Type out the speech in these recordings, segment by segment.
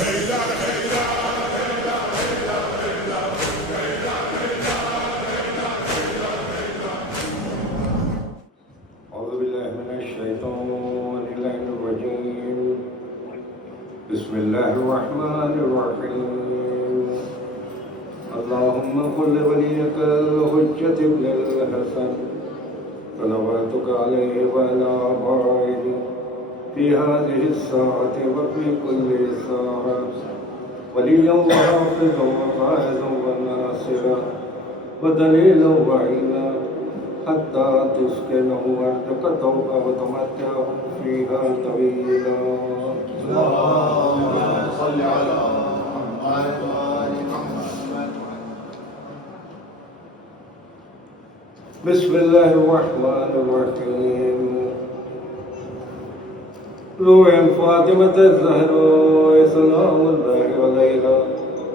أعوذ بالله من الشيطان الرجيم. بسم الله الرحمن الرحيم. اللهم قل لوليك الحجة ابن الحسن صلواتك عليه وعلى آبائه في هذه الساعة وفي كل ساعة وليا وحافظا وقائدا وناصرا ودليلا وعينا حتى تسكنه أرضك طوعا وتمتعه فيها طويلا. اللهم صل على محمد وآل محمد. بسم الله الرحمن الرحيم. روح فاطمة الزهراء سلام الله عليها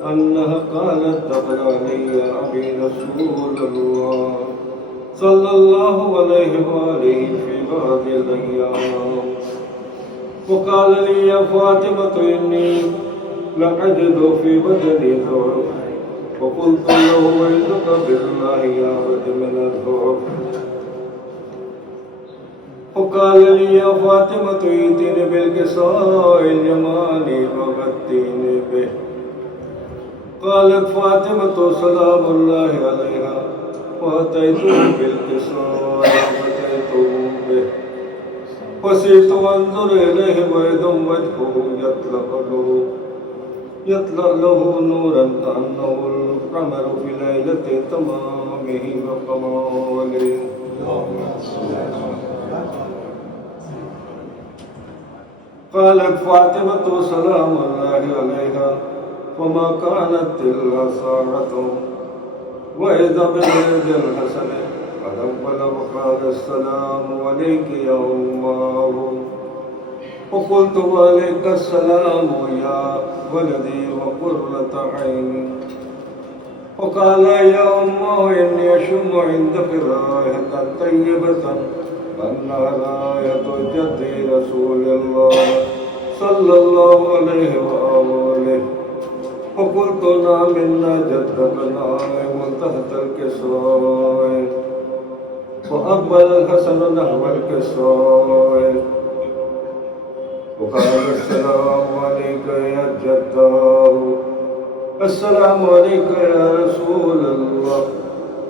أنها قالت دخل علي أبي رسول الله صلى الله عليه وآله في بعض الأيام وقال لي يا فاطمة إني لأجد في بدني ضعف فقلت له ويلك بالله يا رد من الضعف. وقال لي يا فاطمة ائتني بالكساء اليماني وغطيني به. قالت فاطمة سلام الله عليها فأتيته بالكساء وأتيته به وسرت أنظر إليه وإذا وجهه يطلع له نورا كأنه القمر في ليلة تمامه وكماله. قالت فاطمة سلام الله عليها وما كانت إلا ساعة وإذا بالولد الحسن قد أقبل وقال السلام عليك يا أماه. وقلت وعليك السلام يا ولدي وقرة عيني. وقال يا أماه إني أشم عندك رائحة طيبة أنها رائحة جدي رسول الله صلى الله عليه وآله. وقلت نعم إن جدك نائم تحت الكساء. وأقبل الحسن نحو الكساء وقال السلام عليك يا جداه. السلام عليك يا رسول الله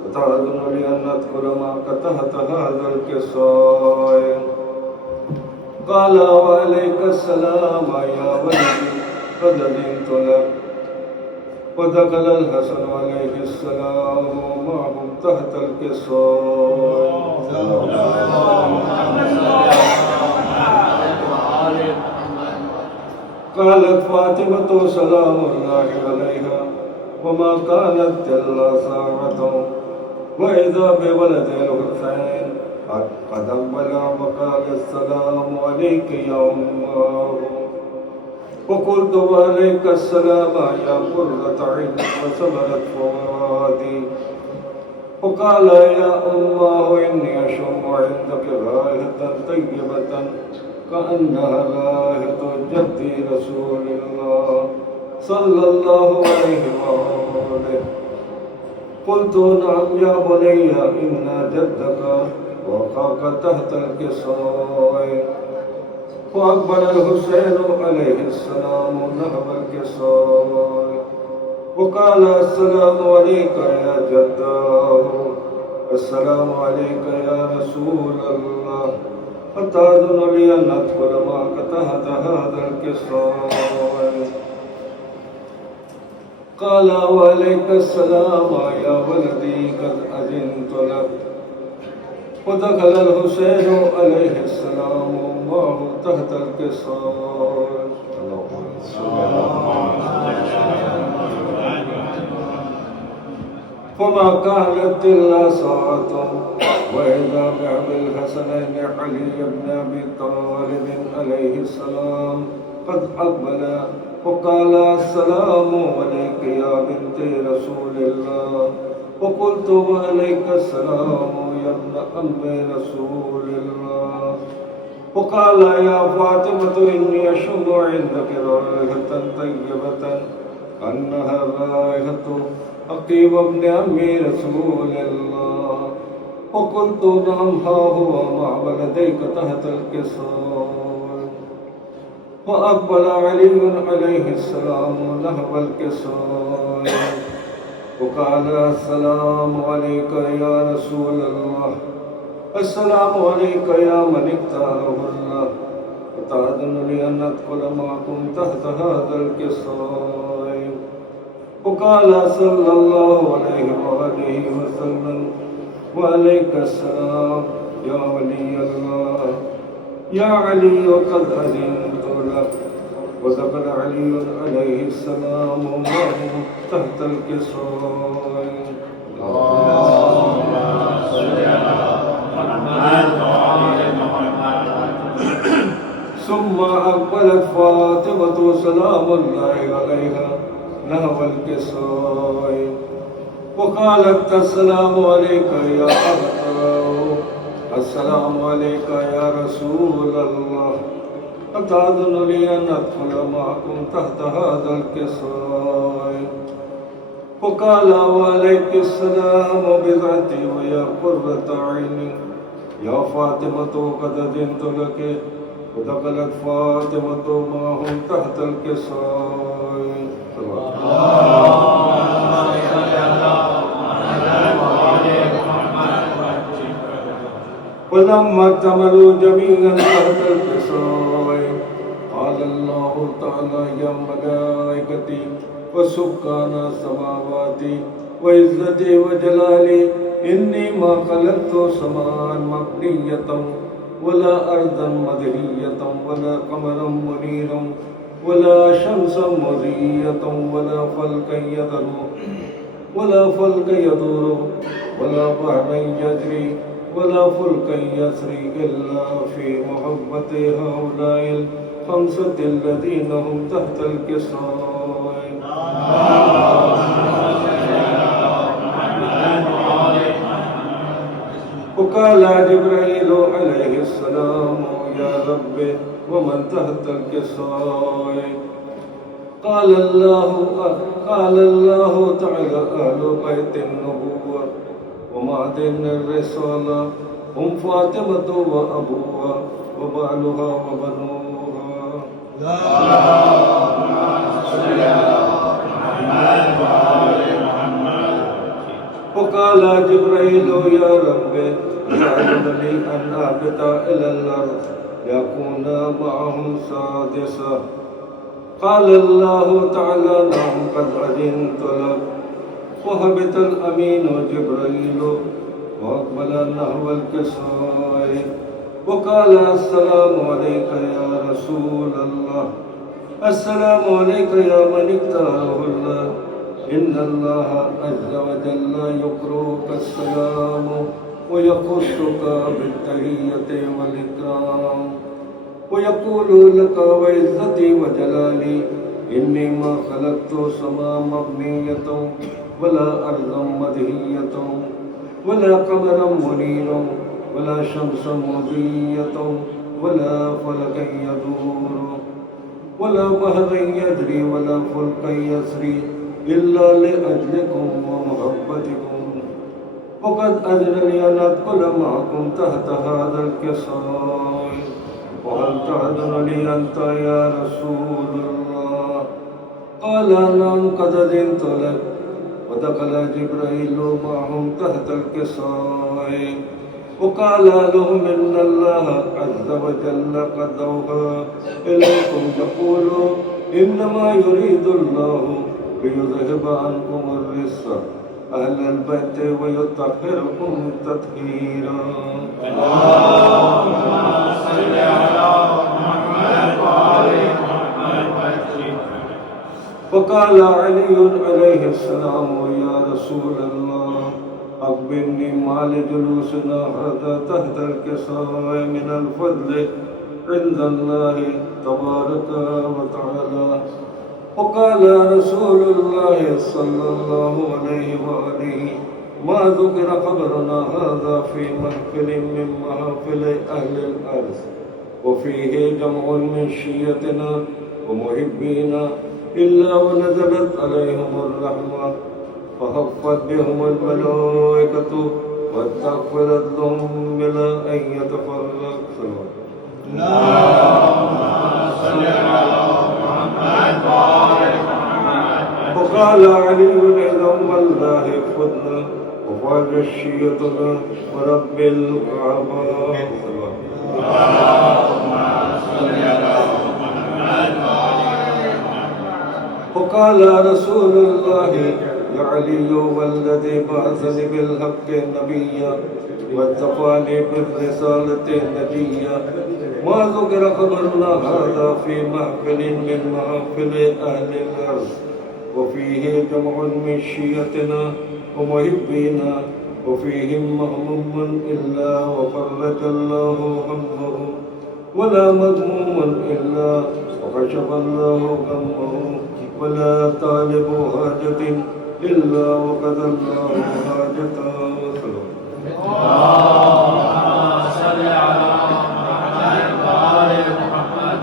وتأذن لي أن أدخل معك تحت هذا الكساء. قال وعليك السلام يا ولدي قد أذنت لك. ودخل الحسن عليه السلام معهم تحت الكساء. قالت فاطمة سلام الله عليها وما كانت إلا ساعة وإذا بولد الحسين قد أقبل وقال السلام عليك يا أماه. وقلت وعليك السلام يا قرة عين وثمرة فؤادي. وقال يا أماه إني أشم عندك رائحة طيبة كأنها رائحة جدي رسول الله صلى الله عليه وآله. قلت نعم يا بني إن جدك وقاك تحت الكساء. وأقبل الحسين عليه السلام نحو الكساء وقال السلام عليك يا جداه. السلام عليك يا رسول الله أتأذن لي أن أدخل معك تحت هذا الكساء. قال وعليك السلام يا ولدي قد أذنت لك. ودخل الحسين عليه السلام معه تحت الكساء. فما كانت إلا ساعة وإذا بأبي الحسنين علي بن أبي طالب عليه السلام قد أقبل وقال السلام عليك يا بنت رسول الله. وقلت وعليك السلام يا ابن أم رسول الله. وقال يا فاطمة إني أشم عندك رائحة طيبة أنها رائحة عقيل بن أمي رسول الله. وقلت نعم ها هو مع ولديك تحت الكساء. وأقبل علي عليه السلام نحو الكساء وقال السلام عليك يا رسول الله. السلام عليك يا من اختاره الله. وتأذن لي أن أدخل معكم تحت هذا الكساء. وقال صلى الله عليه وآله وسلم وعليك السلام يا ولي الله يا علي وقد أذنت لك. ودخل علي عليه السلام ومعه تحت الكساء. اللهم صل على محمد وعلى محمد. ثم أقبلت فاطمة سلام الله عليها نحو الكساء وقالت السلام عليك يا أبتاه. السلام عليك يا رسول الله. أتأذن لي أن أدخل معكم تحت هذا الكساء. وقال وعليك السلام بذاتي ويا قرة عيني يا فاطمة قد أذنت لك. ودخلت فاطمة معهم تحت الكساء. ولما اكتملوا جميعا تحت الكساء قال الله تعالى يا ملائكتي وسكان السماوات وعزتي وجلالي إني ما خلقت سماء مبنية ولا أرضا مدنية ولا قمرا منيرا ولا شمسا مضية ولا فلكا يدور ولا بحرا يجري ولا فلكا يسري إلا في محبة هؤلاء الخمسة الذين هم تحت الكساء. وقال جبرائيل عليه السلام يا رب ومن تحت الكساء. قال الله تعالى أهل بيت النبوة ومعدن الرسالة هم فاطمة وأبوها وبعلها وبنوها. اللهم صل على محمد وعلى محمد. وقال جبرائيل يا رب اجعل لي أن أهبط إلى الأرض يكون معهم سادسا. قال الله تعالى نعم قد أذنت لك. وهبط الأمين جبرائيل وأقبل نحو الكساء وقال السلام عليك يا رسول الله. السلام عليك يا من اختاره الله. إن الله عز وجل يقرؤك السلام ويخصك بالتحية والإكرام ويقول لك وعزتي وجلالي إني ما خلقت سماء مبنية ولا أرضا مدهية ولا قمرا منيرا ولا شمسا مضية ولا فلكا يدور ولا بحرا يجري ولا فلكا يسري إلا لأجلكم ومحبتكم. وقد أذن لي أن أدخل معكم تحت هذا الكساء. وهل تأذن لي أنت يا رسول الله؟ قال نعم قد أذنت لك. ودخل جبرائيل معهم تحت الكساء وقال لهم إن الله عز وجل قد أوحى إليكم يقول إنما يريد الله ليذهب عنكم الرجس أهل البيت ويطهركم تطهيرا. اللهم صل على محمد وعلى محمد. فقال علي عليه السلام يا رسول الله أخبرني ما لجلوسنا هذا تحت الكساء من الفضل عند الله تبارك وتعالى. وقال رسول الله صلى الله عليه وآله ما ذكر خبرنا هذا في محفل من محافل أهل الأرض وفيه جمع من شيتنا ومحبينا إلا ونزلت عليهم الرحمة فحفت بهم الملائكة واستغفرت لهم بلا أن يتفرق. اللهم صل على محمد وآل محمد. وقال علي اللهم الله احفظنا وفرج شيتنا ورب الكعبة. اللهم صل على محمد وآل محمد. وقال رسول الله يا علي والذي بعثني بالحق نبيا واتقاني بالرسالة نبيا ما ذكر خبرنا هذا في محفل من محافل أهل الأرض وفيه جمع من شيتنا ومحبينا وفيهم مهموم إلا وفرج الله همه ولا مغموم إلا وكشف الله غمه ولا طالب حاجة إلا وقضى الله حاجته. اللهم صل على محمد وآل محمد.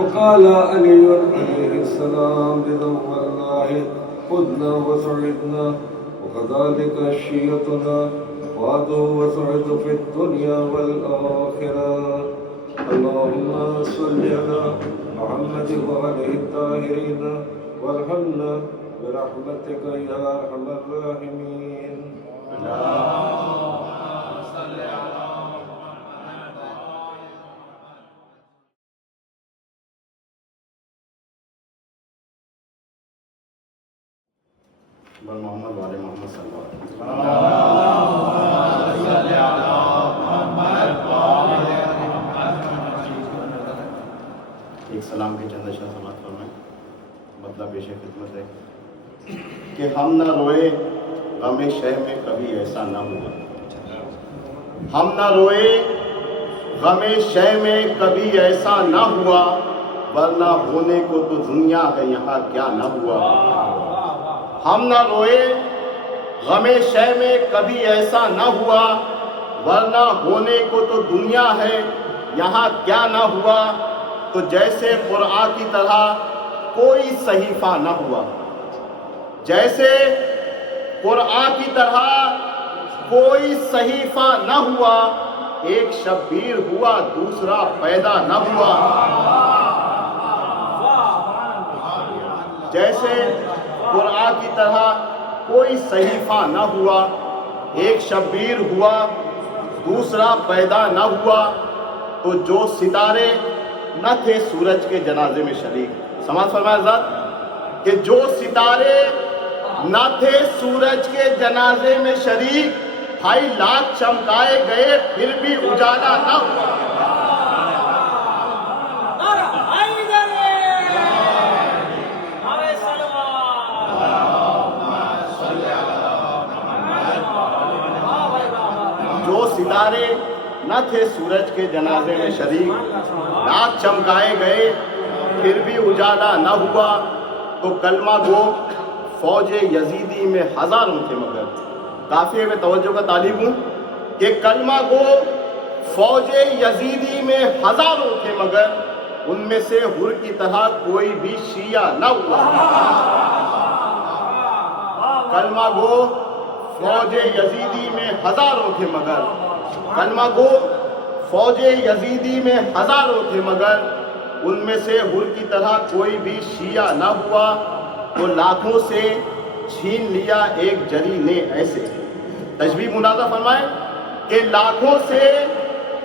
وقال علي عليه السلام بدعوى الله خذنا وسعدنا وكذلك شيتنا فادوا وسعدوا في الدنيا والآخرة. اللهم صل على محمد وعلى الطاهرين وارحمنا برحمتك يا أرحم الراحمين. اللهم صل على محمد وآل محمد. بل محمد والے محمد صلی اللہ علیہ وسلم. اللهم صل على محمد وآل محمد. ایک سلام کے چند اشارے سماعت فرمائیں. مطلب پیش خدمت ہے کہ ہم نہ روئے غم شہ میں کبھی ایسا نہ ہوا. ہم نہ روئے غم شہ میں کبھی ایسا نہ ہوا ورنہ ہونے کو تو دنیا ہے یہاں کیا نہ ہوا. ہم نہ روئے غم شہ میں کبھی ایسا نہ ہوا ورنہ ہونے کو تو دنیا ہے یہاں کیا نہ ہوا. تو جیسے قرآن کی طرح کوئی صحیفہ نہ ہوا, جیسے قرآن کی طرح کوئی صحیفہ نہ ہوا, ایک شبیر ہوا دوسرا پیدا نہ ہوا. جیسے قرآن کی طرح کوئی صحیفہ نہ ہوا, ایک شبیر ہوا دوسرا پیدا نہ ہوا. تو جو ستارے نہ تھے سورج کے جنازے میں شریک, سماعت فرمائے حضرت, کہ جو ستارے نہ تھے سورج کے جنازے میں شریک, 2.5 لاکھ چمکائے گئے پھر بھی اجالا نہ ہوا. جو ستارے نہ تھے سورج کے جنازے میں شریک, لاکھ چمکائے گئے پھر بھی اجالا نہ ہوا. تو کلمہ گو فوج یزیدی میں ہزاروں تھے مگر, کافی میں توجہ کا طالب ہوں کہ کلمہ گو فوج یزیدی میں ہزاروں تھے مگر ان میں سے حر کی طرح کوئی بھی شیعہ نہ ہوا. کلمہ گو فوج یزیدی میں ہزاروں تھے مگر, کلمہ گو فوج یزیدی میں ہزاروں تھے مگر ان میں سے حر کی طرح کوئی بھی شیعہ نہ ہوا. تو لاکھوں سے چھین لیا ایک جری نے ایسے, تشبیہ ملاحظہ فرمائیں کہ لاکھوں سے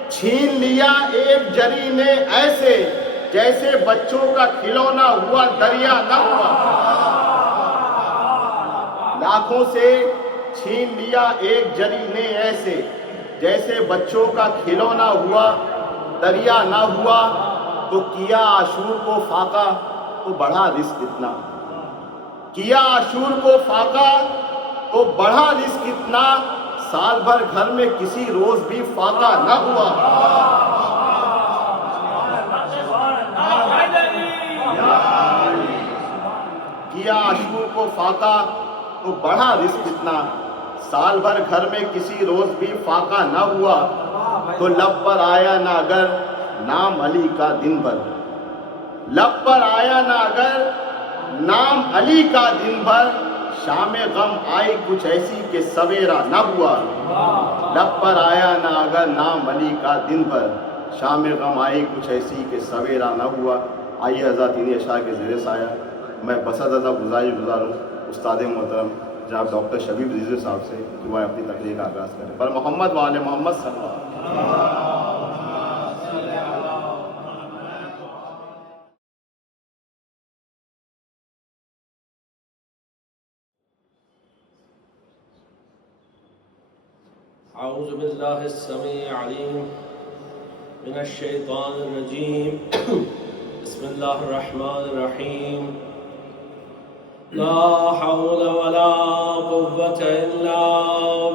چھین لیا ایک جری نے ایسے, جیسے بچوں کا کھلونا ہوا دریا نہ ہوا. لاکھوں سے چھین لیا ایک جری نے ایسے, جیسے بچوں کا کھلونا ہوا دریا نہ ہوا. تو کیا عاشور کو فاقہ تو بڑھا رزق اتنا, کیا عاشور کو فاقہ تو بڑھا رزق اتنا, سال بھر گھر میں کسی روز بھی فاقہ نہ ہوا. کیا عاشور کو فاقہ تو بڑھا رزق اتنا, سال بھر گھر میں کسی روز بھی فاقہ نہ ہوا. تو لب پر آیا نہ اگر نام علی کا دن بھر، لب پر آیا نہ اگر نام علی کا دن بھر، شام غم آئی کچھ ایسی کہ سویرا نہ ہوا، لب پر آیا نہ اگر نام علی کا دن بھر، شام غم آئی کچھ ایسی کہ سویرا نہ ہوا۔ آئیے حضرات انہی اشعار کے زیر سایہ میں بسا زدہ گزاروں استاد محترم جناب ڈاکٹر شبیب رضوی صاحب سے کہ وہ اپنی تقریر کا آغاز کریں۔ پر محمد و آل محمد صلی اللہ علیہ وسلم۔ اعوذ باللہ السمیع العلیم من الشیطان الرجیم بسم اللہ الرحمن الرحیم لا حول ولا قوة الا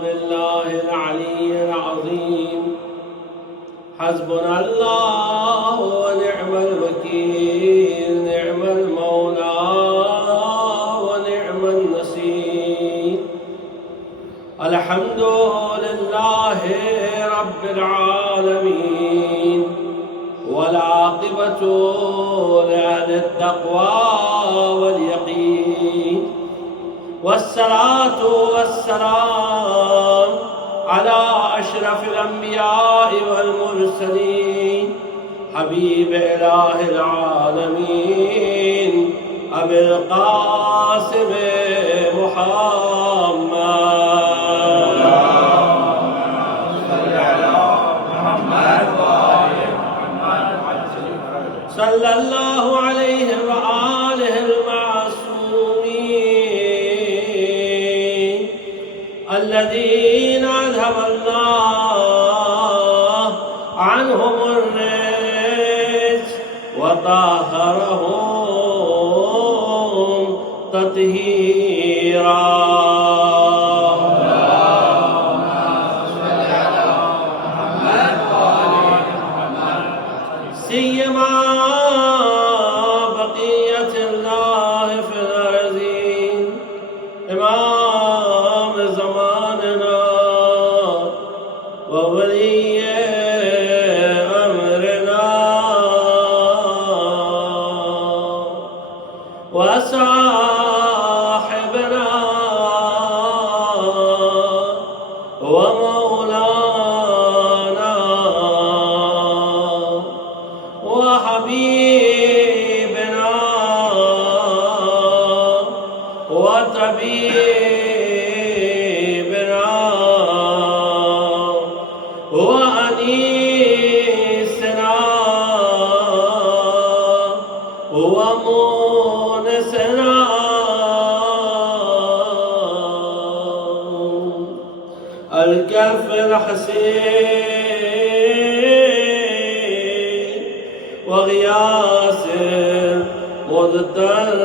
باللہ العلی العظیم حسبنا اللہ ونعم الوکیل نعم المولا ونعم النصیر الحمد للہ رب العالمین والعاقبة لأهل التقوى واليقين والصلاة والسلام على أشرف الأنبياء والمرسلين حبيب إله العالمين أبي القاسم محمد صلی اللہ علیہ وآلہ المعصومین الذین اذهب اللہ عنہم الرجس وطہرہم تطہیرا۔ سیما بقیت اللہ فی الارضین امام زماننا وولی امرنا وصاحبنا ومولانا وحبيبنا وطبيبنا وأنيسنا ومونسنا الكف الحسين وغياث مضطر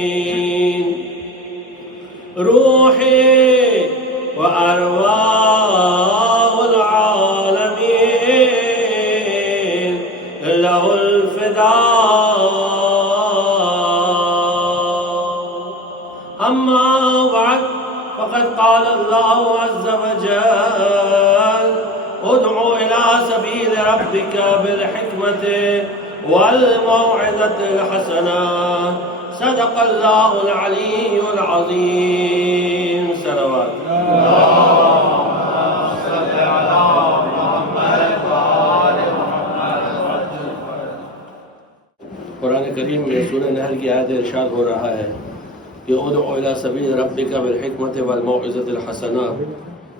مستكين روحي وأرواح العالمين له الفداء أما بعد فقد قال الله عز وجل ادع إلى سبيل ربك بالحكمة والموعظة الحسنة صدق الله العلي العظيم صلوات قرآن کریم میں سورہ نحل کی آیت ارشاد ہو رہا ہے کہ ادعو الی سبیل ربک بالحکمت والموعظۃ الحسنہ،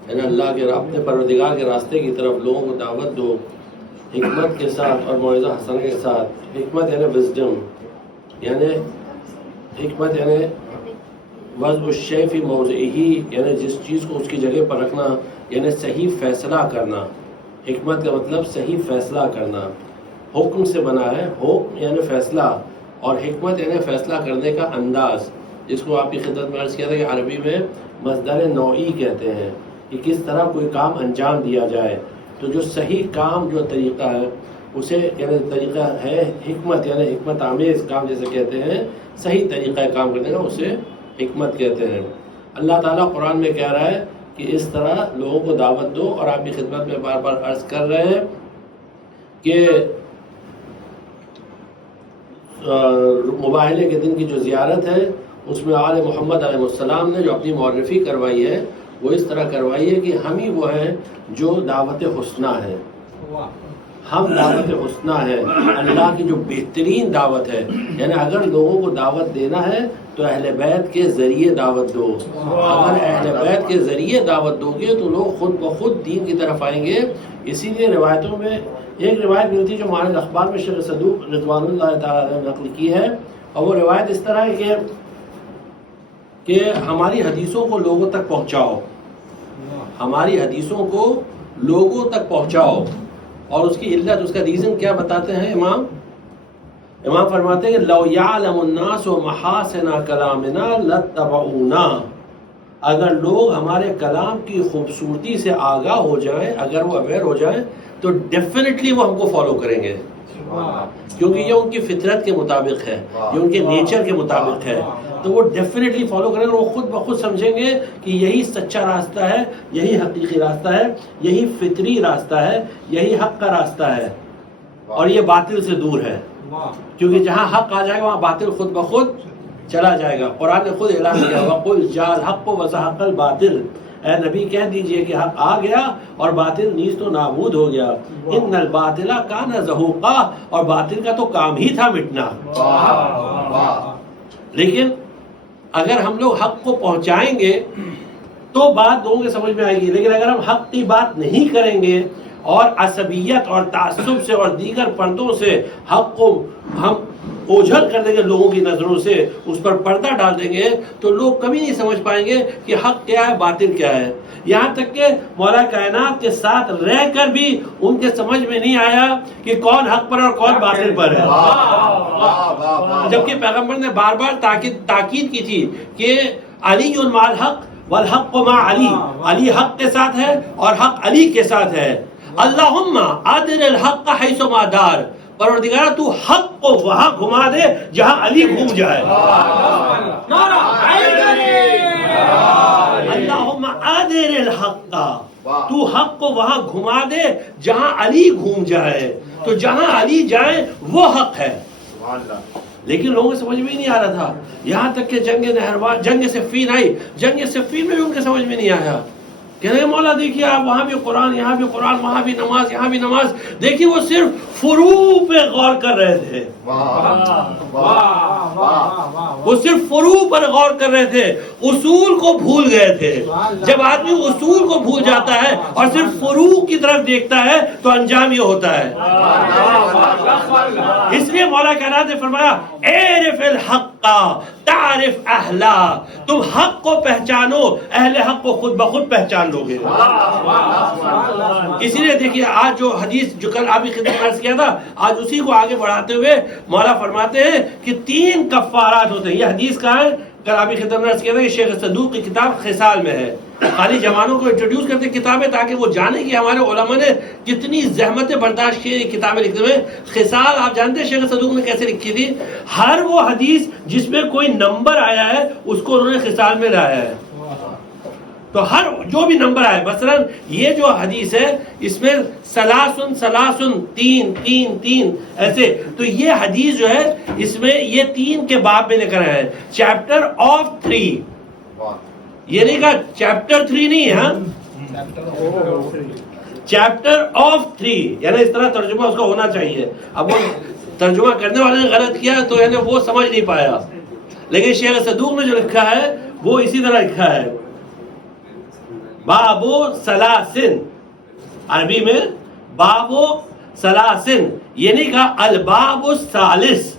یعنی اللہ کے رابطے پروردگار کے راستے کی طرف لوگوں کو دعوت دو حکمت کے ساتھ اور موعظہ حسنہ کے ساتھ۔ حکمت یعنی وزڈم، یعنی حکمت یعنی وضع الشیء فی موضعہ، یعنی جس چیز کو اس کی جگہ پر رکھنا، یعنی صحیح فیصلہ کرنا۔ حکمت کا مطلب صحیح فیصلہ کرنا، حکم سے بنا ہے، حکم یعنی فیصلہ، اور حکمت یعنی فیصلہ کرنے کا انداز، جس کو آپ کی خدمت میں عرض کیا تھا کہ عربی میں مصدر نوعی کہتے ہیں، کہ کس طرح کوئی کام انجام دیا جائے۔ تو جو صحیح کام جو طریقہ ہے اسے یعنی طریقہ ہے حکمت، یعنی حکمت آمیز کام جیسے کہتے ہیں، صحیح طریقہ کام کرنے کا اسے حکمت کہتے ہیں۔ اللہ تعالیٰ قرآن میں کہہ رہا ہے کہ اس طرح لوگوں کو دعوت دو، اور آپ کی خدمت میں بار بار عرض کر رہے ہیں کہ مباہلے کے دن کی جو زیارت ہے اس میں آل محمد علیہ السلام نے جو اپنی معرفی کروائی ہے وہ اس طرح کروائی ہے کہ ہم ہی وہ ہیں جو دعوت حسنہ ہے، ہم دعوت حسنہ ہے، اللہ کی جو بہترین دعوت ہے. یعنی اگر لوگوں کو دعوت دینا ہے تو اہل بیت کے ذریعے دعوت دو. اگر اہل بیت کے ذریعے دعوت دو گے تو لوگ خود بخود دین کی طرف آئیں گے. اسی لیے روایتوں میں ایک روایت ملتی ہے جو ہمارے اخبار میں شیخ صدوق رضوان اللہ تعالیٰ نے نقل کی ہے، اور وہ روایت اس طرح ہے کہ ہماری حدیثوں کو لوگوں تک پہنچاؤ، ہماری حدیثوں کو لوگوں تک پہنچاؤ. اور اس کی علت، اس کا ریزن کیا بتاتے ہیں امام فرماتے ہیں کہ لو یعلم الناس محاسن کلامنا لاتبعونا، اگر لوگ ہمارے کلام کی خوبصورتی سے آگاہ ہو جائیں، اگر وہ اویئر ہو جائیں تو ڈیفینیٹلی وہ ہم کو فالو کریں گے، کیونکہ یہ ان کی فطرت کے مطابق ہے، یہ ان کے نیچر کے مطابق ہے. تو وہ ڈیفینیٹلی فالو کریں گے، وہ خود بخود سمجھیں گے کہ یہی سچا راستہ ہے، یہی حقیقی راستہ ہے، یہی فطری راستہ ہے، یہی حق کا راستہ ہے، اور یہ باطل سے دور ہے. کیونکہ جہاں حق آ جائے گا وہاں باطل خود بخود چلا جائے گا. قرآن نے خود اعلان کیا وَقُلْ جَاءَ الْحَقُّ وَزَهَقَ الْبَاطِلُ، اے نبی کہہ دیجئے کہ حق آ گیا اور باطل نیز تو نابود ہو گیا. ان الباطل کان زہوقا، اور باطل کا تو کام ہی تھا مٹنا. لیکن اگر ہم لوگ حق کو پہنچائیں گے تو بات لوگوں کے سمجھ میں آئے گی. لیکن اگر ہم حق کی بات نہیں کریں گے اور عصبیت اور تعصب سے اور دیگر پردوں سے حق کو ہم اوجھل کر دیں گے، لوگوں کی نظروں سے اس پر پردہ ڈال دیں گے، تو لوگ کبھی نہیں سمجھ پائیں گے کہ حق کیا ہے، باطل کیا ہے. یہاں تک کہ مولا کائنات کے ساتھ رہ کر بھی ان کے سمجھ میں نہیں آیا کہ کون حق پر اور کون باطل پر ہے. جبکہ پیغمبر نے بار بار تاکید کی تھی کہ علی مع الحق والحق مع علی، علی حق کے ساتھ ہے اور حق علی کے ساتھ ہے. اللہم عادل الحق حیث ما دار، پروردگار تو حق کو وہاں گھما دے جہاں علی گھوم جائے. اللہم عادل الحق، تو حق کو وہاں گھما دے جہاں علی گھوم جائے. تو جہاں علی جائے وہ حق ہے. لیکن لوگوں کو سمجھ میں ہی نہیں آ رہا تھا، یہاں تک کہ جنگ صفین آئی. جنگ صفین میں بھی ان کے سمجھ میں نہیں آیا. کہہ رہے مولا دیکھیے آپ وہاں بھی قرآن، یہاں بھی قرآن، وہاں بھی نماز، یہاں بھی نماز. دیکھیے وہ صرف فروع پہ غور کر رہے تھے، وہ صرف فروع پر غور کر رہے تھے، اصول کو بھول گئے تھے. جب آدمی اصول کو بھول جاتا ہے اور صرف فروع کی طرف دیکھتا ہے تو انجام یہ ہوتا ہے. اس لیے مولا کائنات نے فرمایا اعرف الحق تعرف اہلا، تم حق کو پہچانو، اہل حق کو خود بخود پہچان لو گے. اسی لیے دیکھیے آج جو حدیث جو کل آپ کی خدمت میں عرض کیا تھا، آج اسی کو آگے بڑھاتے ہوئے مولا فرماتے ہیں کہ 3 کفارات ہوتے ہیں. یہ حدیث کہاں ہے؟ کل آپ کی خدمت میں عرض کیا تھا کہ شیخ صدوق کی کتاب خصال میں ہے. خالی جوانوں کو انٹروڈیوس کرتے کتابیں تاکہ وہ جانیں کہ ہمارے علماء نے کتنی زحمتیں برداشت کی کتابیں لکھنے میں. خصال آپ جانتے ہیں شیخ صدوق نے کیسے لکھی تھی؟ ہر وہ حدیث جس میں کوئی نمبر آیا ہے اس کو انہوں نے خصال میں لایا ہے. تو ہر جو بھی نمبر آئے، مثلا یہ جو حدیث ہے اس میں سلاسن 3 ایسے، تو یہ حدیث جو ہے اس میں یہ 3 کے باب میں لے کر آیا ہے. چیپٹر آف 3، یہ نہیں کہا چیپٹر 3 نہیں ہے، ہاں چیپٹر آف 3، یعنی اس طرح ترجمہ اس کا ہونا چاہیے. اب وہ ترجمہ کرنے والے نے غلط کیا تو یعنی وہ سمجھ نہیں پایا، لیکن شیخ صدوق نے جو لکھا ہے وہ اسی طرح لکھا ہے. بابو سلاسن، عربی میں بابو سلاسن، یہ نہیں کہا الباب الثالث،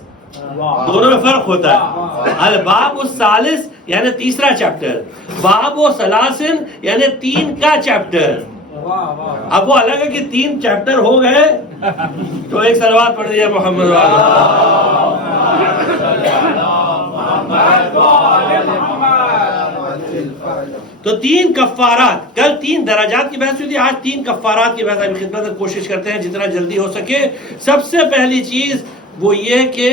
دونوں میں فرق ہوتا ہے. الباب الثالث یعنی تیسرا چیپٹر، باب و سلاسن یعنی 3 کا چیپٹر. اب وہ الگ ہے کہ 3 چیپٹر ہو گئے تو ایک صلوات پڑھ دیا محمد تو 3 کفارات. کل 3 درجات کی بحث ہوئی تھی، آج 3 کفارات کی بحث ابھی خدمت میں کوشش کرتے ہیں جتنا جلدی ہو سکے. سب سے پہلی چیز وہ یہ کہ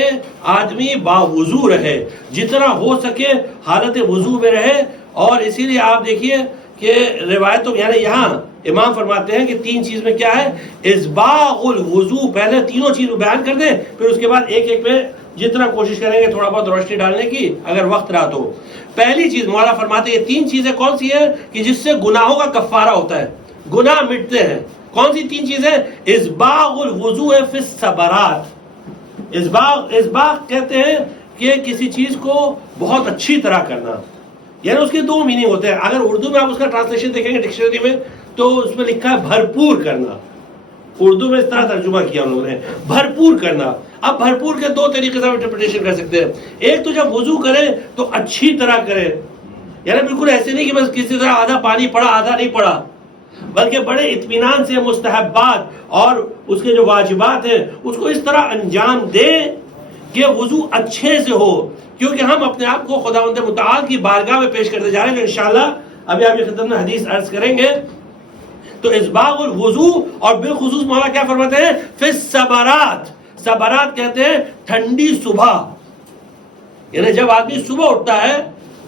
آدمی باوضو رہے، جتنا ہو سکے حالت وضو میں رہے. اور اسی لیے آپ دیکھیے کہ روایتوں یعنی یہاں امام فرماتے ہیں کہ 3 چیز میں کیا ہے، اسباغ الوضو، پہلے تینوں چیز بیان کر دیں، پھر اس کے بعد ایک ایک پہ جتنا کوشش کریں گے تھوڑا بہت روشنی ڈالنے کی اگر وقت رہا تو۔ پہلی چیز مولا فرماتے ہیں یہ 3 چیزیں کون سی ہیں کہ جس سے گناہوں کا کفارہ ہوتا ہے، گناہ مٹتے ہیں۔ کون سی 3 چیزیں؟ اسباغ الوضو فی الصبرات، اسباغ کہتے ہیں کہ کسی چیز کو بہت اچھی طرح کرنا، یعنی اس کے 2 میننگ ہوتے ہیں۔ اگر اردو میں آپ اس کا ٹرانسلیشن دیکھیں گے ڈکشنری میں تو اس میں لکھا ہے بھرپور کرنا، اردو میں اس طرح ترجمہ کیا انہوں نے، بھرپور کرنا۔ اب بھرپور کے 2 طریقے سے ہم انٹرپریٹیشن کر سکتے ہیں۔ ایک تو جب وضو کرے تو اچھی طرح کرے، یعنی بالکل ایسے نہیں کہ بس کسی طرح آدھا پانی پڑا آدھا نہیں پڑا، بلکہ بڑے اطمینان سے مستحبات اور اس کے جو واجبات ہیں اس کو اس طرح انجام دے کہ وضو اچھے سے ہو، کیونکہ ہم اپنے آپ کو خداوند متعال کی بارگاہ میں پیش کرتے جا رہے ہیں، جو انشاءاللہ ابھی آپ کی خدمت میں حدیث عرض کریں گے۔ تو اسباغ الوضو، اور بالخصوص مولا کیا فرماتے ہیں، فی الصبرات، صبرات کہتے ہیں ٹھنڈی صبح، یعنی جب آدمی صبح اٹھتا ہے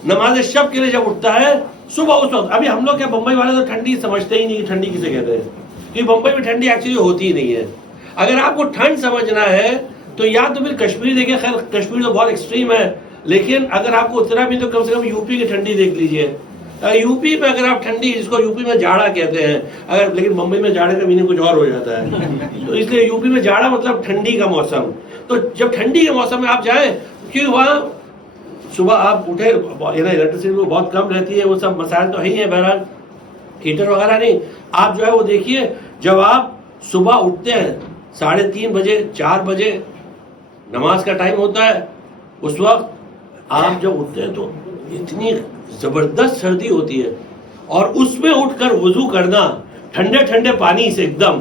نماز شب کے لیے، جب اٹھتا ہے صبح اس وقت، ابھی ہم لوگ کیا بمبئی والے تو ٹھنڈی سمجھتے ہی نہیں، ٹھنڈی کسے کہتے ہیں، کیونکہ بمبئی میں ٹھنڈی ایکچولی ہوتی ہی نہیں ہے۔ اگر آپ کو ٹھنڈ سمجھنا ہے تو یا تو پھر کشمیر دیکھیں، خیر کشمیر تو بہت ایکسٹریم ہے، لیکن اگر آپ کو اتنا بھی تو کم سے کم یو پی کی ٹھنڈی دیکھ لیجئے۔ یو پی میں اگر آپ ٹھنڈی، جس کو یو پی میں جاڑا کہتے ہیں، اگر لیکن بمبئی میں جاڑے کا میننگ کچھ اور ہو جاتا ہے، تو اس لیے یو پی میں جاڑا مطلب ٹھنڈی کا موسم۔ تو جب ٹھنڈی کے موسم میں آپ جائیں، کیونکہ وہاں صبح آپ اٹھے، یعنی الیکٹریسٹی بہت کم رہتی ہے، وہ سب مسائل تو ہی ہے، بہرحال ہیٹر وغیرہ نہیں، آپ جو ہے وہ دیکھیے جب آپ صبح اٹھتے ہیں 3:30 بجے 4 بجے نماز کا ٹائم ہوتا ہے، اس وقت آپ جب اٹھتے ہیں تو اتنی زبردست سردی ہوتی ہے، اور اس میں اٹھ کر وضو کرنا ٹھنڈے ٹھنڈے پانی سے ایک دم۔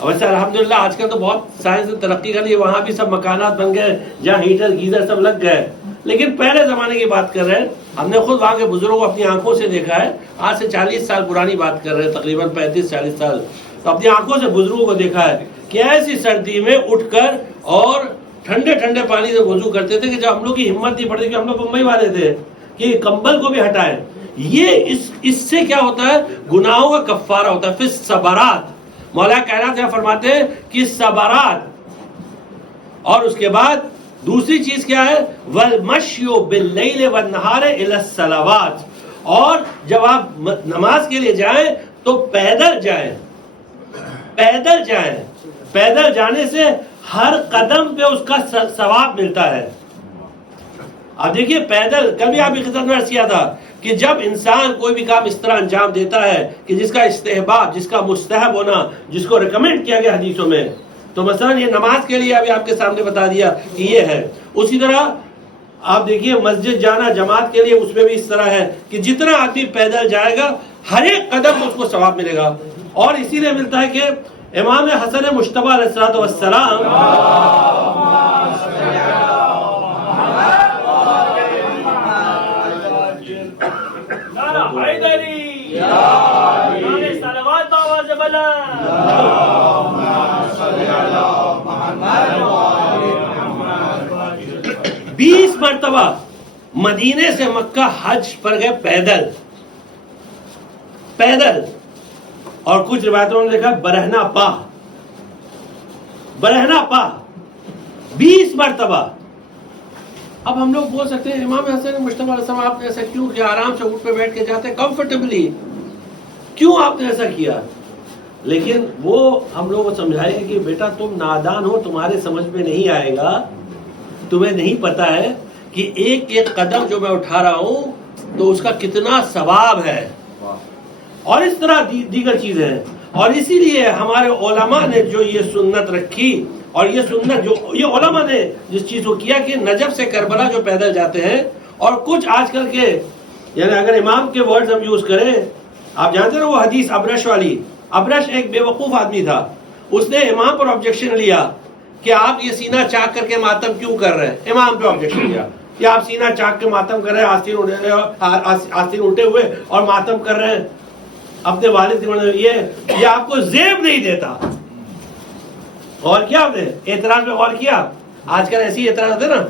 ویسے الحمدللہ آج کل تو بہت سائنس نے ترقی کر لی، وہاں بھی سب مکانات بن گئے جہاں ہیٹر گیزر سب لگ گئے، لیکن پہلے زمانے کی بات کر رہے ہیں، ہم نے خود وہاں کے بزرگوں کو اپنی آنکھوں سے دیکھا ہے، آج سے 40 سال پرانی بات کر رہے ہیں، تقریباً 35-40 سال، تو اپنی آنکھوں سے بزرگوں کو دیکھا ہے کہ ایسی سردی میں اٹھ کر اور ٹھنڈے ٹھنڈے پانی سے وضو کرتے تھے کہ جب ہم لوگ کی ہمت نہیں پڑتی، کہ ہم لوگ بمبئی والے تھے کہ کمبل کو بھی ہٹائیں۔ یہ اس سے کیا ہوتا ہے، گناہوں کا کفارہ ہوتا ہے۔ پھر صبرات، مولا کائنات یہاں فرماتے ہیں کہ صبرات، اور اس کے بعد دوسری چیز کیا ہے، والمشی باللیل والنہار الی الصلوات، اور جب آپ نماز کے لیے جائیں تو پیدل جائیں، پیدل جائیں، پیدل جانے سے ہر قدم پہ اس کا ثواب ملتا ہے۔ اب دیکھیے پیدل، کل بھی آپ کی خدمت میں عرض کیا تھا کہ جب انسان کوئی بھی کام اس طرح انجام دیتا ہے کہ جس کا استحباب، جس کا مستحب ہونا، جس کو ریکمینڈ کیا گیا حدیثوں میں، تو مثلا یہ نماز کے لیے ابھی آپ کے سامنے بتا دیا کہ یہ ہے، اسی طرح آپ دیکھیے مسجد جانا جماعت کے لیے، اس میں بھی اس طرح ہے کہ جتنا آدمی پیدل جائے گا ہر ایک قدم اس کو ثواب ملے گا۔ اور اسی لیے ملتا ہے کہ امام حسن مجتبی علیہ السلام حیدری صلوات آواز بلند 20 مرتبہ مدینے سے مکہ حج پر گئے پیدل، پیدل، اور کچھ روایتوں نے لکھا برہنہ پا، برہنہ پا 20 مرتبہ۔ اب ہم لوگ بول سکتے ہیں امام حسن مجتبی علیہ السلام آپ نے ایسا کیوں کیا، آرام سے اٹھ پہ بیٹھ کے جاتے ہیں کمفرٹیبلی، کیوں آپ نے ایسا کیا؟ لیکن وہ ہم لوگ کو سمجھائے کہ بیٹا تم نادان ہو، تمہارے سمجھ میں نہیں آئے گا، تمہیں نہیں پتا ہے کہ ایک ایک قدم جو میں اٹھا رہا ہوں تو اس کا کتنا ثواب ہے، اور اس طرح دیگر چیزیں ہیں۔ اور اسی لیے ہمارے علماء نے جو یہ سنت رکھی، اور یہ سنت جو یہ علماء نے جس چیز کو کیا کہ نجف سے کربلا جو پیدل جاتے ہیں، اور کچھ آج کل کے یعنی اگر امام کے ورڈز ہم یوز کریں، آپ جانتے ہیں وہ حدیث ابرش والی، ابرش ایک بے وقوف آدمی تھا، اس نے امام پر آبجیکشن لیا کہ آپ یہ سینہ چاک کر کے ماتم کیوں کر رہے ہیں، امام پہ آبجیکشن لیا کہ آپ سینہ چاک کے ماتم کر رہے ہیں، آستین الٹے ہوئے اور ماتم کر رہے ہیں اپنے والد سے، یہ آپ کو زیب نہیں دیتا۔ غور کیا آپ نے اعتراض میں، غور کیا؟ آج کل ایسی اعتراض ہے نا،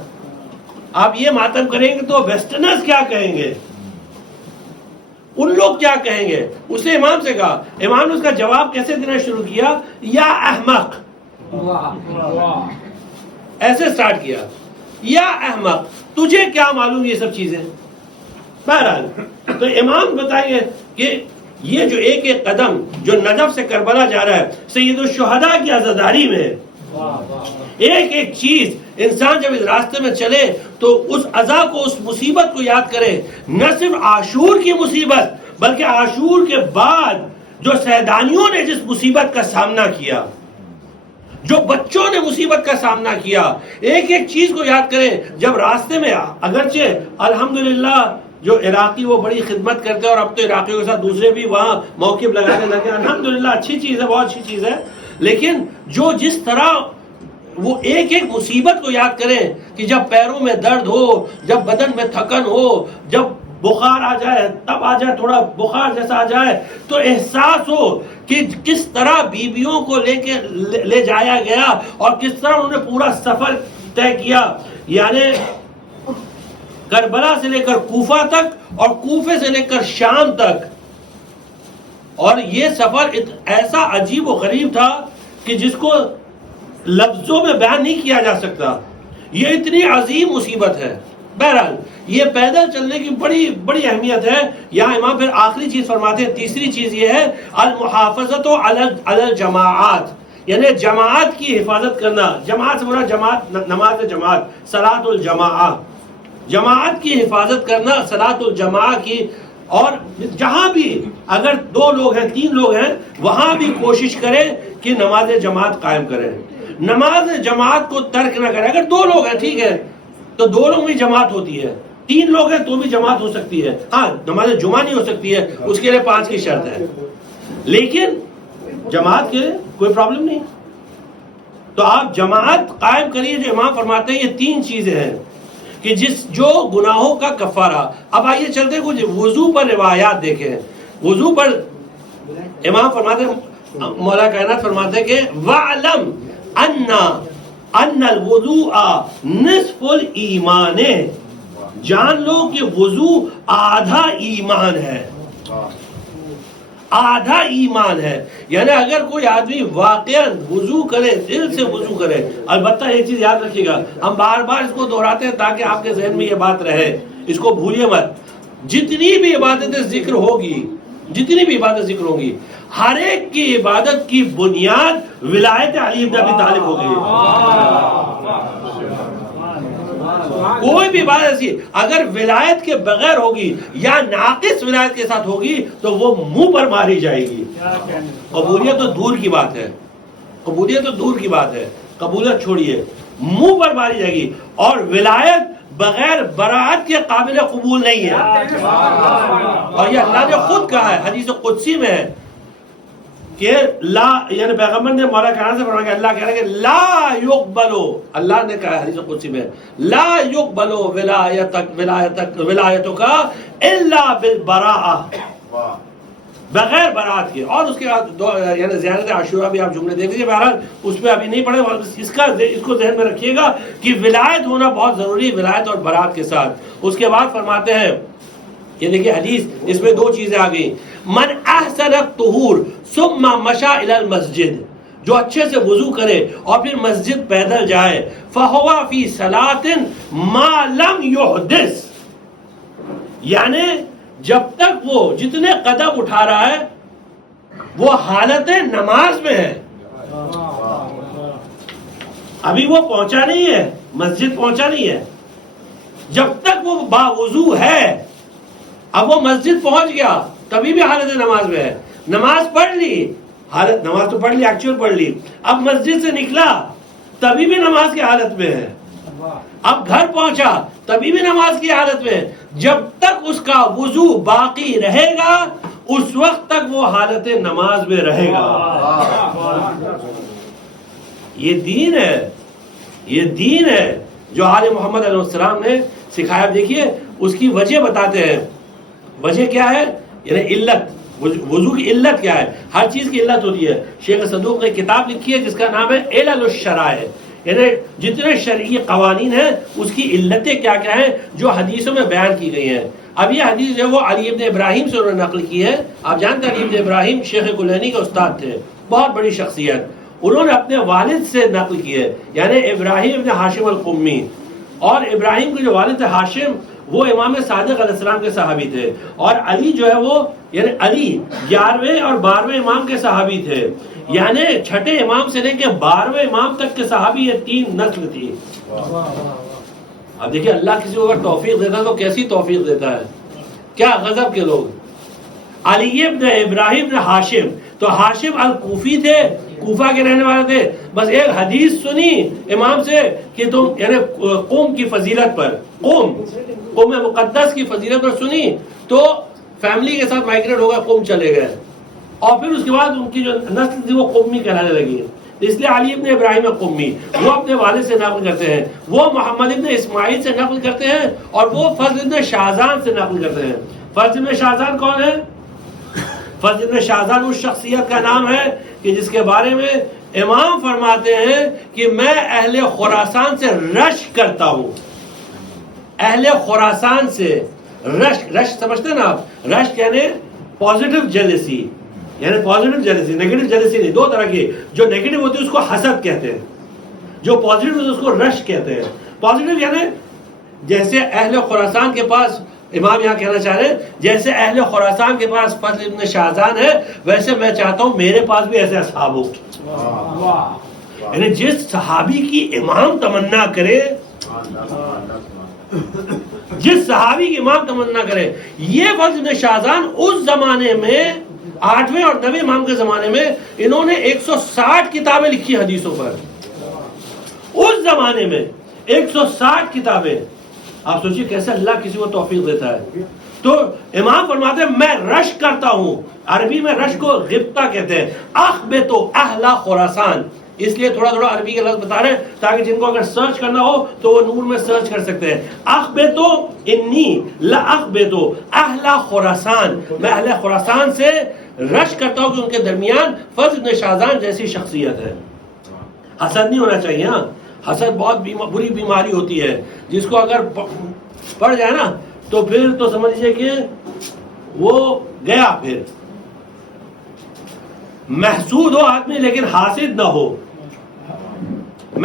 آپ یہ ماتم کریں گے تو ویسٹرنرز کیا کہیں گے، ان لوگ کیا کہیں گے؟ اس نے امام سے کہا، امام نے اس کا جواب کیسے دینا شروع کیا؟ یا احمق، ایسے سٹارٹ کیا، یا احمق تجھے کیا معلوم یہ سب چیزیں. بہرحال تو امام بتائیں گے کہ یہ جو ایک ایک قدم جو نجف سے کربلا جا رہا ہے سید الشہداء کی عزاداری میں، ایک ایک چیز انسان جب اس راستے میں چلے تو اس عزا کو، اس مصیبت کو یاد کرے. نہ صرف عاشور کی مصیبت بلکہ عاشور کے بعد جو سیدانیوں نے جس مصیبت کا سامنا کیا، جو بچوں نے مصیبت کا سامنا کیا، ایک ایک چیز کو یاد کریں. جب راستے میں اگرچہ الحمدللہ جو عراقی وہ بڑی خدمت کرتے ہیں اور اب تو عراقیوں کے ساتھ دوسرے بھی وہاں موقف لگانے لگے، الحمدللہ اچھی چیز ہے، بہت اچھی چیز ہے. لیکن جو جس طرح وہ ایک ایک مصیبت کو یاد کریں کہ جب پیروں میں درد ہو، جب بدن میں تھکن ہو، جب بخار آ جائے، تب آ جائے تھوڑا بخار جیسا آ جائے تو احساس ہو کہ کس طرح بیویوں کو لے جایا گیا اور کس طرح انہوں نے پورا سفر طے کیا. یعنی کربلا سے لے کر کوفہ تک اور کوفے سے لے کر شام تک. اور یہ سفر ایسا عجیب و غریب تھا کہ جس کو لفظوں میں بیان نہیں کیا جا سکتا. یہ اتنی عظیم مصیبت ہے. بہرحال یہ پیدل چلنے کی بڑی بڑی اہمیت ہے. یہاں امام پھر آخری چیز فرماتے ہیں، تیسری چیز یہ ہے المحافظت علی الجماعات، یعنی جماعت کی حفاظت کرنا. جماعت سے مراد جماعت، نماز جماعت، صلاۃ الجماعہ، جماعت کی حفاظت کرنا، صلاۃ الجماعہ کی. اور جہاں بھی اگر 2 لوگ ہیں 3 لوگ ہیں وہاں بھی کوشش کریں کہ نماز جماعت قائم کریں، نماز جماعت کو ترک نہ کریں. اگر 2 لوگ ہیں ٹھیک ہے تو 2 لوگ میں جماعت ہوتی ہے، 3 لوگ ہیں تو بھی جماعت ہو سکتی ہے. ہاں نماز جمعہ نہیں ہو سکتی ہے، اس کے لیے 5 کی شرط ہے، لیکن جماعت کے کوئی پرابلم نہیں. تو آپ جماعت قائم کریے. جو امام فرماتے ہیں یہ 3 چیزیں ہیں کہ جو گناہوں کا کفارہ. اب آئیے چلتے کچھ وضو پر روایات دیکھیں. وضو پر امام فرماتے ہیں، مولا کائنات فرماتے ہیں کہ وَعْلَمْ أَنَّ الْوُضُوءَ نِصْفُ الْإِيمَانِ، جان لو کہ وضو آدھا ایمان ہے، آدھا ایمان ہے. یعنی اگر کوئی آدمی واقعا وضو کرے، دل سے وضو کرے. البتہ ایک چیز یاد رکھیے گا، ہم بار بار اس کو دہراتے ہیں تاکہ آپ کے ذہن میں یہ بات رہے، اس کو بھولیے مت. جتنی بھی عبادتیں ذکر ہوگی، جتنی بھی عبادت ذکر ہوگی، ہر ایک کی عبادت کی بنیاد ولایت علی بن ابی طالب ہوگی. کوئی بھی بات ایسی اگر ولایت کے بغیر ہوگی یا ناقص ولایت کے ساتھ ہوگی تو وہ منہ پر ماری جائے گی. قبولیت تو دور کی بات ہے، قبولیت تو دور کی بات ہے، قبولیت چھوڑیے، منہ پر ماری جائے گی. اور ولایت بغیر براعت کے قابل قبول نہیں ہے. اور یہ اللہ نے خود کہا ہے، حدیث قدسی میں ہے کہ لا، یعنی پیغمبر نے مولا کائنات سے فرمایا کہ اللہ کہہ رہا ہے کہ لا یقبلو، اللہ نے کہا حدیث قدسی میں لا یقبلو ولایتک الا بالبراءہ، بغیر برات کے. اور اس کے بعد یعنی زیارت عاشورہ بھی آپ جملے دیکھ لیجیے. بہرحال اس پہ ابھی نہیں پڑھے، اس کو ذہن میں رکھیے گا کہ ولایت ہونا بہت ضروری ہے، ولایت اور برات کے ساتھ. اس کے بعد فرماتے ہیں، یہ دیکھیے حدیث، اس میں 2 چیزیں آ گئی. من احسن الطہور ثم مشى الى المسجد، جو اچھے سے وضو کرے اور پھر مسجد پیدل جائے، فہو فی صلاۃ ما لم یحدث، یعنی جب تک وہ جتنے قدم اٹھا رہا ہے وہ حالت نماز میں ہے. ابھی وہ پہنچا نہیں ہے، مسجد پہنچا نہیں ہے، جب تک وہ باوضو ہے. اب وہ مسجد پہنچ گیا تبھی بھی حالت نماز میں ہے. نماز پڑھ لی، حالت نماز تو پڑھ لی، ایکچوئل پڑھ لی. اب مسجد سے نکلا تبھی بھی نماز کی حالت میں ہے. اب گھر پہنچا تبھی بھی نماز کی حالت میں. جب تک اس کا وضو باقی رہے گا اس وقت تک وہ حالت نماز میں رہے گا. یہ دین ہے، یہ دین ہے جو آل محمد علیہ السلام نے سکھایا. دیکھیے اس کی وجہ بتاتے ہیں. وجہ کیا ہے؟ یعنی علت، وضو کی علت کیا ہے؟ ہر چیز کی علت ہوتی ہے. شیخ صدوق نے کتاب لکھی ہے جس کا نام ہے علل الشرائع، یعنی جتنے شرعی قوانین ہیں اس کی علتیں کیا کیا ہیں جو حدیثوں میں بیان کی گئی ہیں. اب یہ حدیث جو وہ علی ابن ابراہیم سے انہوں نے نقل کی ہے. آپ جانتے ہیں علی ابن ابراہیم شیخ کلینی کے استاد تھے, بہت بڑی شخصیت. انہوں نے اپنے والد سے نقل کی ہے, یعنی ابراہیم ابن ہاشم القمی. اور ابراہیم کے جو والد تھے ہاشم, وہ امام صادق علیہ السلام کے صحابی تھے. اور علی جو ہے وہ یعنی علی 11ویں اور 12ویں امام کے صحابی تھے. یعنی چھٹے امام سے لے کے 12ویں امام تک کے صحابی, یہ 3 نسل تھی. اب دیکھیں اللہ کسی کو اگر توفیق دیتا ہے تو کیسی توفیق دیتا ہے, کیا غضب کے لوگ. علی ابن ابراہیم ابن ہاشم, تو ہاشم الکوفی تھے, کوفہ کے رہنے والے تھے. بس ایک حدیث سنی امام سے کہ تم یعنی قوم کی فضیلت پر, قوم مقدس کی فضیلت پر سنی, تو فیملی کے ساتھ مائگریٹ ہو گئے, قوم چلے گئے. اور پھر اس کے بعد ان کی جو نسل تھی وہ قومی کہلانے لگی. اس لیے علی ابن ابراہیم قمی وہ اپنے والد سے نقل کرتے ہیں, وہ محمد ابن اسماعیل سے نقل کرتے ہیں, اور وہ فضل ابن شاہزان سے نقل کرتے ہیں. فضل ابن شاہزان کون ہے؟ فضل ابن شاہزان اس شخصیت کا نام ہے کہ جس کے بارے میں امام فرماتے ہیں کہ میں اہل خراسان سے رشک کرتا ہوں. اہل خراسان سے رشک سمجھتے ہیں نا آپ؟ رشک یعنی پازیٹیو جیلسی, یعنی پازیٹیو جیلسی, نیگیٹو جیلسی نہیں. 2 طرح کی, جو نیگیٹو ہوتی ہے اس کو حسد کہتے ہیں, جو پازیٹیو ہوتی ہے اس کو رشک کہتے ہیں. پازیٹیو یعنی جیسے اہل خراسان کے پاس, امام یہاں کہنا چاہ رہے ہیں جیسے اہل خراسان کے پاس فضل ابن شاہزان ہے, ویسے میں چاہتا ہوں میرے پاس بھی ایسے اصحاب ہو. یعنی جس صحابی کی امام تمنا کرے, جس صحابی کی امام تمنا کرے. یہ فضل ابن شاہزان اس زمانے میں 8ویں اور 9ویں امام کے زمانے میں انہوں نے 160 کتابیں لکھی حدیثوں پر. اس زمانے میں 160 کتابیں. آپ سوچیے کیسے اللہ کسی کو توفیق دیتا ہے. تو امام فرماتے ہیں میں رشک کرتا ہوں. عربی میں رشک کو غبطہ کہتے ہیں. اخبتو اہل خراسان, اس لیے تھوڑا تھوڑا عربی کے لفظ بتا رہے ہیں تاکہ جن کو اگر سرچ کرنا ہو تو وہ نور میں سرچ کر سکتے ہیں. اخبتو انی لاخبتو اہل خراسان, میں اہل خراسان سے رشک کرتا ہوں کہ ان کے درمیان فضل ابن شاہزان جیسی شخصیت ہے. حسد نہیں ہونا چاہیے. ہاں, حسد بہت بری بیماری ہوتی ہے, جس کو اگر پڑ جائے نا تو پھر تو سمجھ لیجیے کہ وہ گیا. پھر محسود ہو آدمی لیکن حاسد نہ ہو,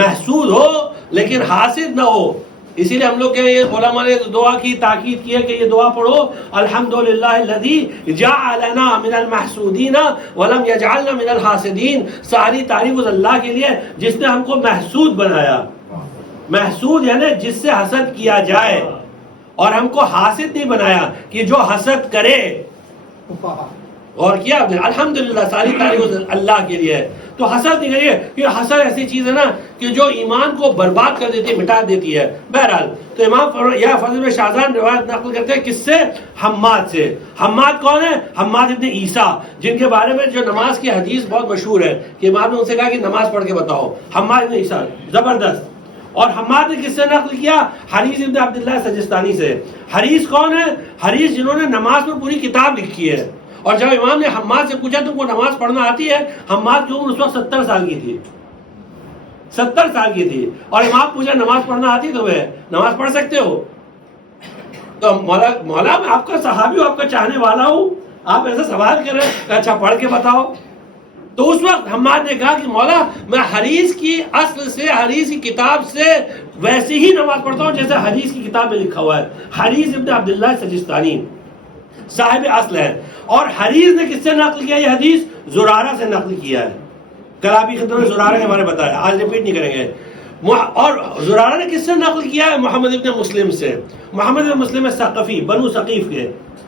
محسود ہو لیکن حاسد نہ ہو. اسی لیے ہم لوگ کے علماء نے دعا کی تاکید کی ہے کہ یہ دعا پڑھو, الحمدللہ الذی جعلنا من المحسودین ولم یجعلنا من الحاسدین. ساری تعریف اس اللہ کے لیے جس نے ہم کو محسود بنایا. محسود یعنی جس سے حسد کیا جائے, اور ہم کو حاسد نہیں بنایا کہ جو حسد کرے. اور کیا الحمدللہ ساری تعریف اللہ کے لیے. تو حسد نہیں کریے, کہ حسد ایسی چیز ہے نا کہ جو ایمان کو برباد کر دیتی ہے, مٹا دیتی ہے. بہرحال تو امام یا فضل بن شاہزان روایت نقل کرتے ہیں کس سے؟ حماد سے. حماد کون ہے؟ حماد ابن عیسیٰ, جن کے بارے میں جو نماز کی حدیث بہت مشہور ہے کہ امام نے ان سے کہا کہ نماز پڑھ کے بتاؤ. حماد ابن عیسیٰ زبردست. اور حماد نے کس سے نقل کیا؟ حریث ابن عبداللہ سجستانی سے. حریث کون ہے؟ حریث جنہوں نے نماز پر پوری کتاب لکھی ہے. اور جب امام نے حماد سے پوچھا تم کو نماز پڑھنا آتی ہے؟ حماد کی عمر اس وقت 70 سال کی تھی, 70 سال کی تھی. اور امام پوچھا نماز پڑھنا آتی تمہیں, نماز پڑھ سکتے ہو؟ تو مولا میں آپ کا صحابی ہوں, آپ کا چاہنے والا ہوں, آپ ایسا سوال کر رہے ہیں, اچھا پڑھ کے بتاؤ. تو اس وقت حماد نے کہا کہ مولا میں حدیث کی اصل سے, حدیث کی کتاب سے ویسے ہی نماز پڑھتا ہوں جیسے حدیث کی کتاب میں لکھا ہوا ہے. حریث ابن عبداللہ سجستانی صاحب اصل ہے. اور حریث نے کس سے نقل کیا یہ حدیث؟ زرارہ سے نقل کیا ہے. کلابی خطر زرارہ کے بارے میں بتایا, آج ریپیٹ نہیں کریں گے. اور زرارہ نے کس سے نقل کیا ہے؟ محمد ابن مسلم سے. محمد ابن مسلم ثقفی, بنو ثقیف کے.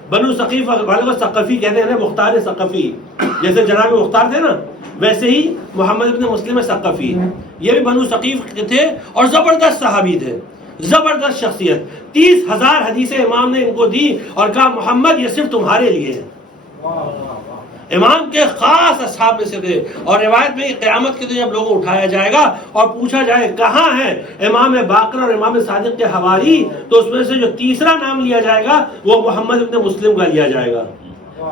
بنو ثقیف والے کو ثقفی کہتے ہیں, مختار ثقفی, جیسے جناب مختار تھے نا ویسے ہی محمد ابن مسلم ثقفی. یہ بھی بنو ثقیف کے تھے اور زبردست صحابی تھے, زبردست شخصیت. 30,000 حدیثیں امام نے ان کو دی اور کہا محمد یہ صرف تمہارے لیے ہے. امام کے خاص اصحاب میں سے تھے. اور روایت میں قیامت کے دن جب لوگوں کو اٹھایا جائے گا اور پوچھا جائے کہاں ہے امام باقر اور امام صادق کے حواری, تو اس میں سے جو تیسرا نام لیا جائے گا وہ محمد ابن مسلم کا لیا جائے گا.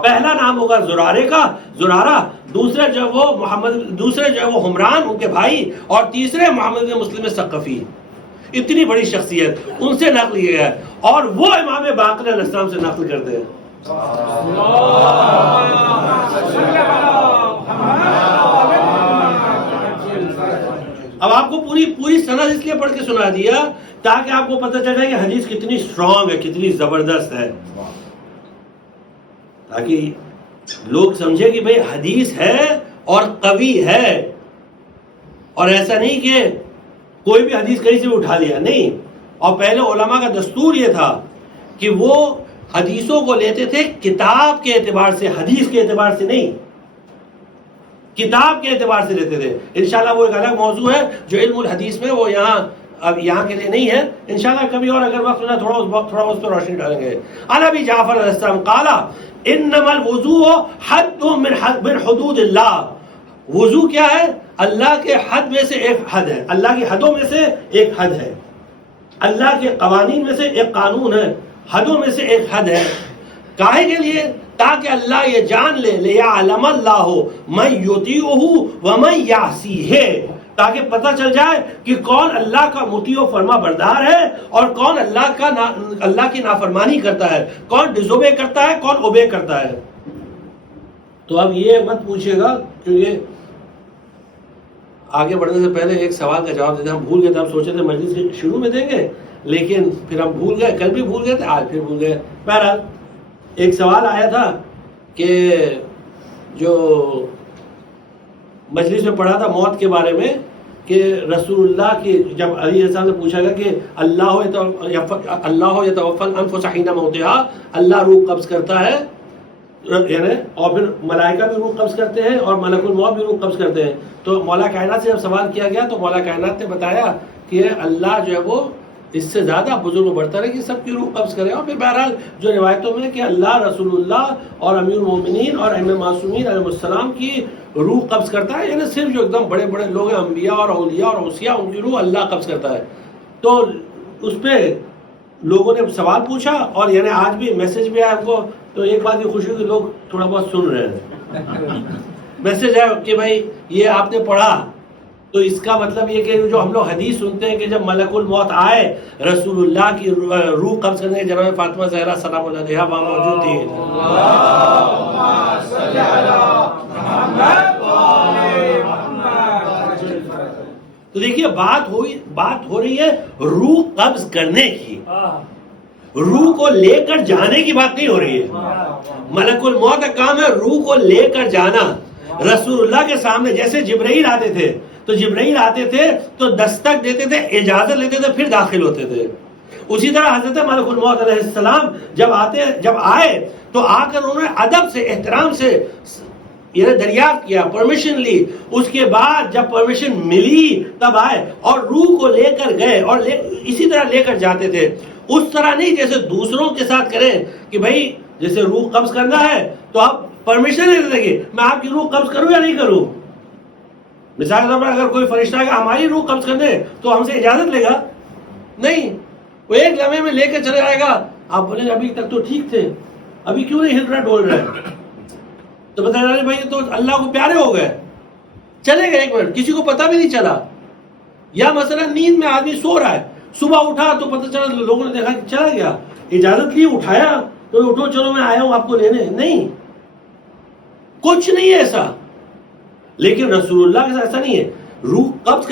پہلا نام ہوگا زرارے کا, زرارہ. دوسرے جو وہ حمران ان کے بھائی, اور تیسرے محمد ابن مسلم ثقفی. اتنی بڑی شخصیت، ان سے نقل کیا گیا ہے، اور وہ امام باقر علیہ السلام سے نقل کرتے ہیں. اب آپ کو پوری سند اس لیے پڑھ کے سنا دیا تاکہ آپ کو پتہ چل جائے کہ حدیث کتنی اسٹرانگ ہے، کتنی زبردست ہے، تاکہ لوگ سمجھے کہ بھئی حدیث ہے اور قوی ہے، اور ایسا نہیں کہ کوئی بھی حدیث کہیں سے بھی اٹھا لیا، نہیں. اور پہلے علماء کا دستور یہ تھا کہ وہ حدیثوں کو لیتے تھے کتاب کے اعتبار سے، حدیث کے اعتبار سے نہیں، کتاب کے اعتبار سے لیتے تھے. انشاءاللہ وہ ایک الگ موضوع ہے جو علم الحدیث میں، وہ اب یہاں کے لیے نہیں ہے، انشاءاللہ کبھی اور اگر وقت ملا تھوڑا اس پر روشنی ڈالیں گے. عن ابی جعفر علیہ السلام قال انما الوضوء حد من حدود اللہ. وضو کیا ہے؟ اللہ کے حد میں سے ایک حد ہے، اللہ کی حدوں میں سے ایک حد ہے، اللہ کے قوانین میں سے ایک قانون ہے، حدوں میں سے ایک حد ہے. کاہے کے لیے؟ تاکہ اللہ یہ جان لے لیعلم اللہ من یطیعہ ومن یعصیہ، تاکہ پتہ چل جائے کہ کون اللہ کا مطیع و فرما بردار ہے اور کون اللہ کی نافرمانی کرتا ہے، کون ڈزوبے کرتا ہے، کون اوبے کرتا ہے. تو اب یہ مت پوچھیے گا، کیونکہ آگے بڑھنے سے پہلے ایک سوال کا جواب دیتے، ہم بھول گئے تھے، ہم سوچے تھے مجلس کے شروع میں دیں گے، لیکن پھر ہم بھول گئے، کل بھی بھول گئے تھے، آج پھر بھول گئے. بہرحال ایک سوال آیا تھا کہ جو مجلس میں پڑھا تھا موت کے بارے میں، کہ رسول اللہ کی جب علی علیہ السلام سے پوچھا گیا کہ اللہ یتوفی الانفس حین موتہا، اللہ روح قبض کرتا ہے، یعنی اور پھر ملائکہ بھی روح قبض کرتے ہیں اور ملک الموت بھی روح قبض کرتے ہیں. تو مولا کائنات سے جب سوال کیا گیا تو مولا کائنات نے بتایا کہ اللہ جو ہے وہ اس سے زیادہ بزرگ و برتر ہے کہ سب کی روح قبض کرے. اور پھر بہرحال جو روایتوں میں کہ اللہ، رسول اللہ اور امیر المومنین اور ائمہ معصومین علیہ السلام کی روح قبض کرتا ہے، یعنی صرف جو ایک دم بڑے بڑے لوگ ہیں، انبیاء اور اولیاء اور اوصیاء، ان کی روح اللہ قبض کرتا ہے. تو اس پہ لوگوں نے سوال پوچھا اور یعنی آج بھی میسج بھی آیا آپ کو، تو ایک بات یہ خوشی کہ لوگ تھوڑا بہت سن رہے ہیں. میسج ہے کہ بھائی یہ آپ نے پڑھا، تو اس کا مطلب یہ کہ جو ہم لوگ حدیث سنتے ہیں کہ جب ملک الموت آئے رسول اللہ کی روح قبض کرنے کے، جناب فاطمہ زہرا سلام اللہ علیہا وہاں موجود تھی. تو دیکھیے بات ہو رہی ہے روح قبض کرنے کی، روح کو لے کر جانے کی بات نہیں ہو رہی ہے. ملک الموت کا کام ہے روح کو لے کر جانا. رسول اللہ کے سامنے جیسے جبرائیل آتے تھے تو جبرائیل آتے تھے تو دستک دیتے تھے، اجازت لیتے تھے، پھر داخل ہوتے تھے. اسی طرح حضرت ملک الموت علیہ السلام جب آئے تو آ کر انہوں نے ادب سے، احترام سے یہ دریافت کیا، پرمیشن لی. اس کے بعد جب پرمیشن ملی تب آئے اور روح کو لے کر گئے، اور اسی طرح لے کر جاتے تھے. اس طرح نہیں جیسے دوسروں کے ساتھ کریں کہ بھائی جیسے روح قبض کرنا ہے تو آپ پرمیشن نہیں دیں گے، میں آپ کی روح قبض کروں یا نہیں کروں. مثال کے طور پر اگر کوئی فرشتہ ہے کہ ہماری روح قبض کر دے تو ہم سے اجازت لے گا؟ نہیں، وہ ایک لمحے میں لے کے چلے جائے گا. آپ بولیں گے ابھی تک تو ٹھیک تھے، ابھی کیوں نہیں ہل رہا ڈول رہا ہے؟ تو بتا رہے بھائی تو اللہ کو پیارے ہو گئے، چلے گئے ایک منٹ، کسی کو پتہ بھی نہیں چلا. یا مثلا نیند میں آدمی سو رہا ہے، صبح اٹھا تو پتہ چلا، لوگوں نے دیکھا کہ چلا گیا، اجازت لی، اٹھایا تو اٹھو چلو میں آیا ہوں آپ کو لینے. نہیں، کچھ نہیں ہے ایسا. لیکن رسول اللہ کے ساتھ ایسا نہیں ہے. روح قبض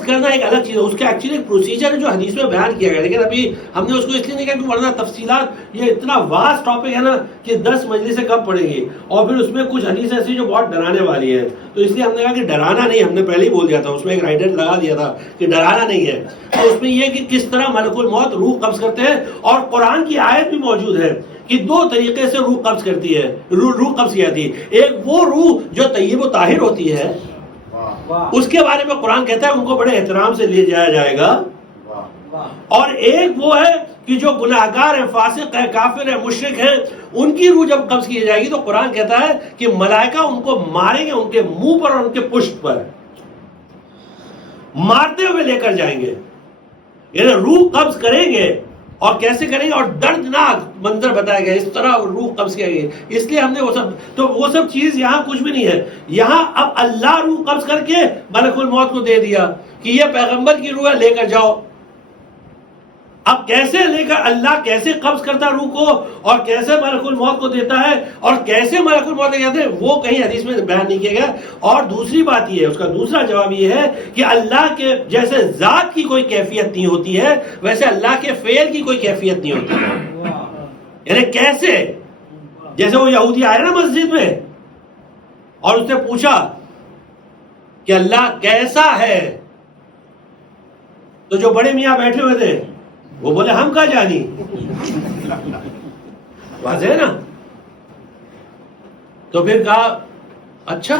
کرنا ایک الگ چیز ہے، اس کا ایکچولی ایک پروسیجر ہے جو حدیث میں بیان کیا گیا. لیکن ابھی ہم نے اس کو اس لیے نہیں کہا کہ ورنہ تفصیلات، یہ اتنا واسٹ ٹاپک ہے نا کہ 10 مجلسیں کم پڑیں گی، اور پھر اس میں کچھ حدیث ایسی جو بہت ڈرانے والی ہے. تو اس لیے ہم نے کہا کہ ڈرانا نہیں، ہم نے پہلے ہی بول دیا تھا، اس میں ایک رائڈر لگا دیا تھا کہ ڈرانا نہیں ہے. تو اس میں یہ کہ کس طرح ملک الموت روح قبض کرتے ہیں، اور قرآن کی آیت بھی موجود ہے کہ 2 طریقے سے روح قبض کرتی ہے، روح قبض کی جاتی ہے. ایک وہ روح جو طیب و طاہر ہوتی ہے، اس کے بارے میں قرآن کہتا ہے ان کو بڑے احترام سے لے جایا جائے گا. اور ایک وہ ہے کہ جو گناہگار ہیں، فاسق ہیں، کافر ہیں، مشرک ہیں، ان کی روح جب قبض کی جائے گی تو قرآن کہتا ہے کہ ملائکہ ان کو ماریں گے، ان کے منہ پر اور ان کے پشت پر مارتے ہوئے لے کر جائیں گے. یعنی روح قبض کریں گے، اور کیسے کریں گے، اور دردناک منظر بتایا گیا، اس طرح روح قبض کیا گئی. اس لیے ہم نے وہ سب چیز یہاں کچھ بھی نہیں ہے. یہاں اب اللہ روح قبض کر کے ملک الموت کو دے دیا کہ یہ پیغمبر کی روح ہے، لے کر جاؤ. اب کیسے لے کر اللہ کیسے قبض کرتا روح کو اور کیسے ملک الموت کو دیتا ہے اور کیسے ملک الموت کہتے ہیں وہ کہیں حدیث میں بیان نہیں کیا گیا. اور دوسری بات یہ ہے, اس کا دوسرا جواب یہ ہے کہ اللہ کے جیسے ذات کی کوئی کیفیت نہیں ہوتی ہے ویسے اللہ کے فعل کی کوئی کیفیت نہیں ہوتی ہے. یعنی کیسے, جیسے وہ یہودی آئے نا مسجد میں اور اس نے پوچھا کہ اللہ کیسا ہے, تو جو بڑے میاں بیٹھے ہوئے تھے وہ بولے ہم کہاں جانی. واضح ہے نا. تو پھر کہا اچھا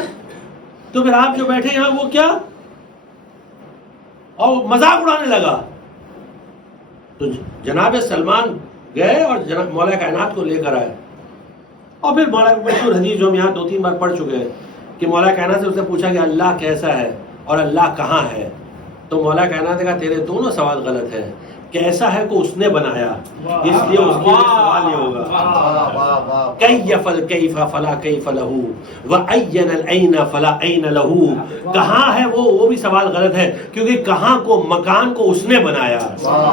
تو پھر آپ جو بیٹھے یہاں وہ کیا, اور مذاق اڑانے لگا. تو جناب سلمان گئے اور جناب مولا کائنات کو لے کر آئے اور پھر مولا مشہور حدیث جو ہم یہاں 2-3 بار پڑھ چکے ہیں کہ مولا کائنات سے اس نے پوچھا کہ اللہ کیسا ہے اور اللہ کہاں ہے. تو مولا کائنات نے کہا تیرے دونوں سوال غلط ہیں. کیسا ہے کو اس نے بنایا, اس لیے اس کے سوال یہ ہوگا کیف الکیف فلا کیف لہو وعین العین فلا عین لہو. کہاں ہے وہ بھی سوال غلط ہے کیونکہ کہاں کو مکان کو اس نے بنایا,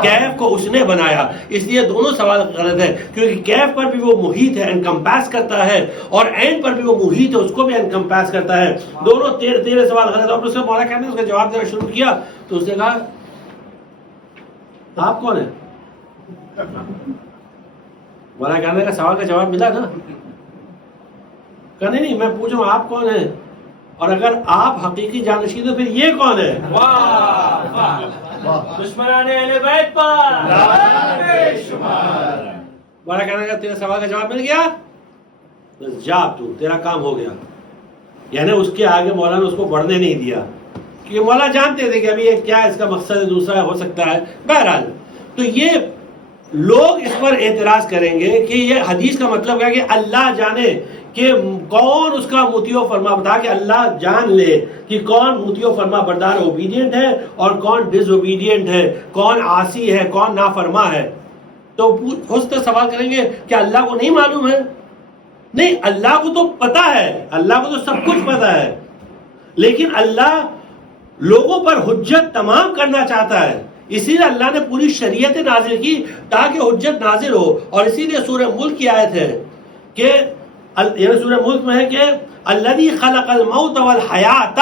کیف کو اس نے بنایا, اس لیے دونوں سوال غلط ہے کیونکہ کیف پر بھی وہ محیط ہے انکمپیس کرتا ہے اور عین پر بھی وہ محیط ہے اس کو بھی انکمپیس کرتا ہے. دونوں تیرے سوال غلط ہے. اور اس سے مولا کہنے اس کا جواب دینا شروع کیا تو اس نے کہا آپ کون ہیں؟ مولا کہنے کا سوال کا جواب ملا نا. کہنے نہیں میں پوچھوں آپ کون ہیں اور اگر آپ حقیقی جانشین تو پھر یہ کون ہے؟ دشمنان اہل بیت پر مولا کہنے کا تیرے سوال کا جواب مل گیا بس جا تو تیرا کام ہو گیا. یعنی اس کے آگے مولا نے اس کو بڑھنے نہیں دیا کیونکہ مولا جانتے تھے کہ ابھی یہ کیا اس کا مقصد ہے, دوسرا ہو سکتا ہے. بہرحال تو یہ لوگ اس پر اعتراض کریں گے کہ یہ حدیث کا مطلب ہے کہ اللہ جانے کہ کون اس کا مطیع و فرما بردار, کہ اللہ جان لے کہ کون مطیع و فرما بردار اوبیڈینٹ ہے اور کون ڈس اوبیڈینٹ ہے, کون عاصی ہے کون نافرما ہے. تو اس سے سوال کریں گے کہ اللہ کو نہیں معلوم ہے؟ نہیں, اللہ کو تو پتا ہے, اللہ کو تو سب کچھ پتا ہے, لیکن اللہ لوگوں پر حجت تمام کرنا چاہتا ہے. اسی لیے اللہ نے پوری شریعت نازل کی تاکہ حجت نازل ہو. اور اسی لیے سورہ ملک کی آیت ہے کہ یعنی سورہ ملک میں ہے کہ الذی خلق الموت والحیات,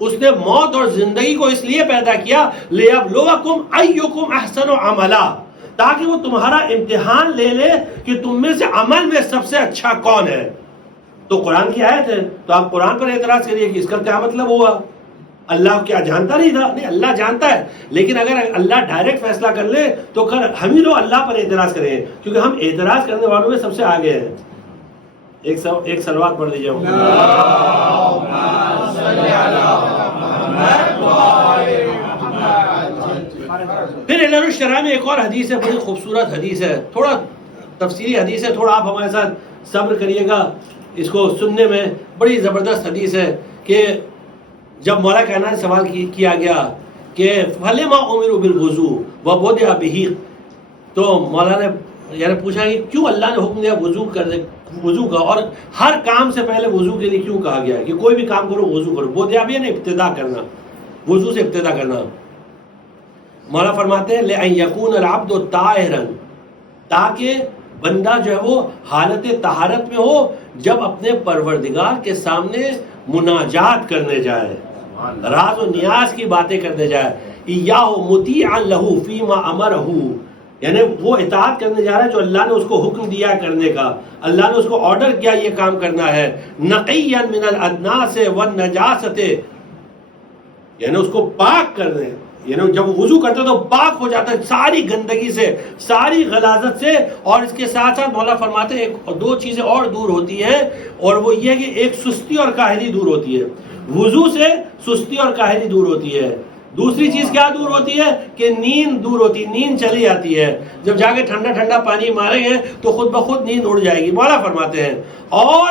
اس نے موت اور زندگی کو اس لیے پیدا کیا لیبلوکم ایکم احسن عملا, تاکہ وہ تمہارا امتحان لے لے کہ تم میں سے عمل میں سب سے اچھا کون ہے. تو قرآن کی آیت ہے, تو آپ قرآن پر اعتراض کریے کہ اس کا کیا مطلب ہوا, اللہ کیا جانتا نہیں تھا؟ نہیں, اللہ جانتا ہے, لیکن اگر اللہ ڈائریکٹ فیصلہ کر لے تو ہم ہی لوگ اللہ پر اعتراض کریں گے کیونکہ ہم اعتراض کرنے والوں میں سب سے آگے ہیں. ایک صلوات پڑھ لیجیے. پھر اعلان الشرع میں ایک اور حدیث ہے, بڑی خوبصورت حدیث ہے, تھوڑا تفصیلی حدیث ہے, تھوڑا آپ ہمارے ساتھ صبر کریے گا اس کو سننے میں. بڑی زبردست حدیث ہے کہ جب مولا کائنات سے سوال کیا گیا کہ فلما امروا بالوضوء وبدأ به, تو مولا نے یعنی پوچھا کہ کیوں اللہ نے حکم دیا وضو کا, اور ہر کام سے پہلے وضو کے لیے کیوں کہا گیا کہ کوئی بھی کام کرو وضو کرو. بدأ به یعنی ابتدا کرنا, وضو سے ابتدا کرنا. مولا فرماتے ہیں لأن يكون العبد طاهرا, تاکہ بندہ جو ہے وہ حالت طہارت میں ہو جب اپنے پروردگار کے سامنے مناجات کرنے جائے, راز و نیاز کی باتیں کرنے جائے. ایاہ مطیعا لہ فیما امرہ, یعنی وہ اطاعت کرنے جا رہا ہے جو اللہ نے اس کو حکم دیا کرنے کا, اللہ نے اس کو آرڈر کیا یہ کام کرنا ہے. نقیا من الادناس والنجاست, یعنی اس کو پاک کرنے, یعنی جب وضو کرتا ہے تو پاک ہو جاتا ہے ساری گندگی سے, ساری غلاظت سے. اور اس کے ساتھ ساتھ مولا فرماتے ہیں ایک دو چیزیں اور دور ہوتی ہیں, اور وہ یہ کہ ایک سستی اور کاہلی دور ہوتی ہے. وضو سے سستی اور کاہلی دور ہوتی ہے. دوسری چیز کیا دور ہوتی ہے کہ نیند دور ہوتی ہے, نیند چلی جاتی ہے. جب جا کے ٹھنڈا ٹھنڈا پانی ماریں گے تو خود بخود نیند اڑ جائے گی, مولا فرماتے ہیں. اور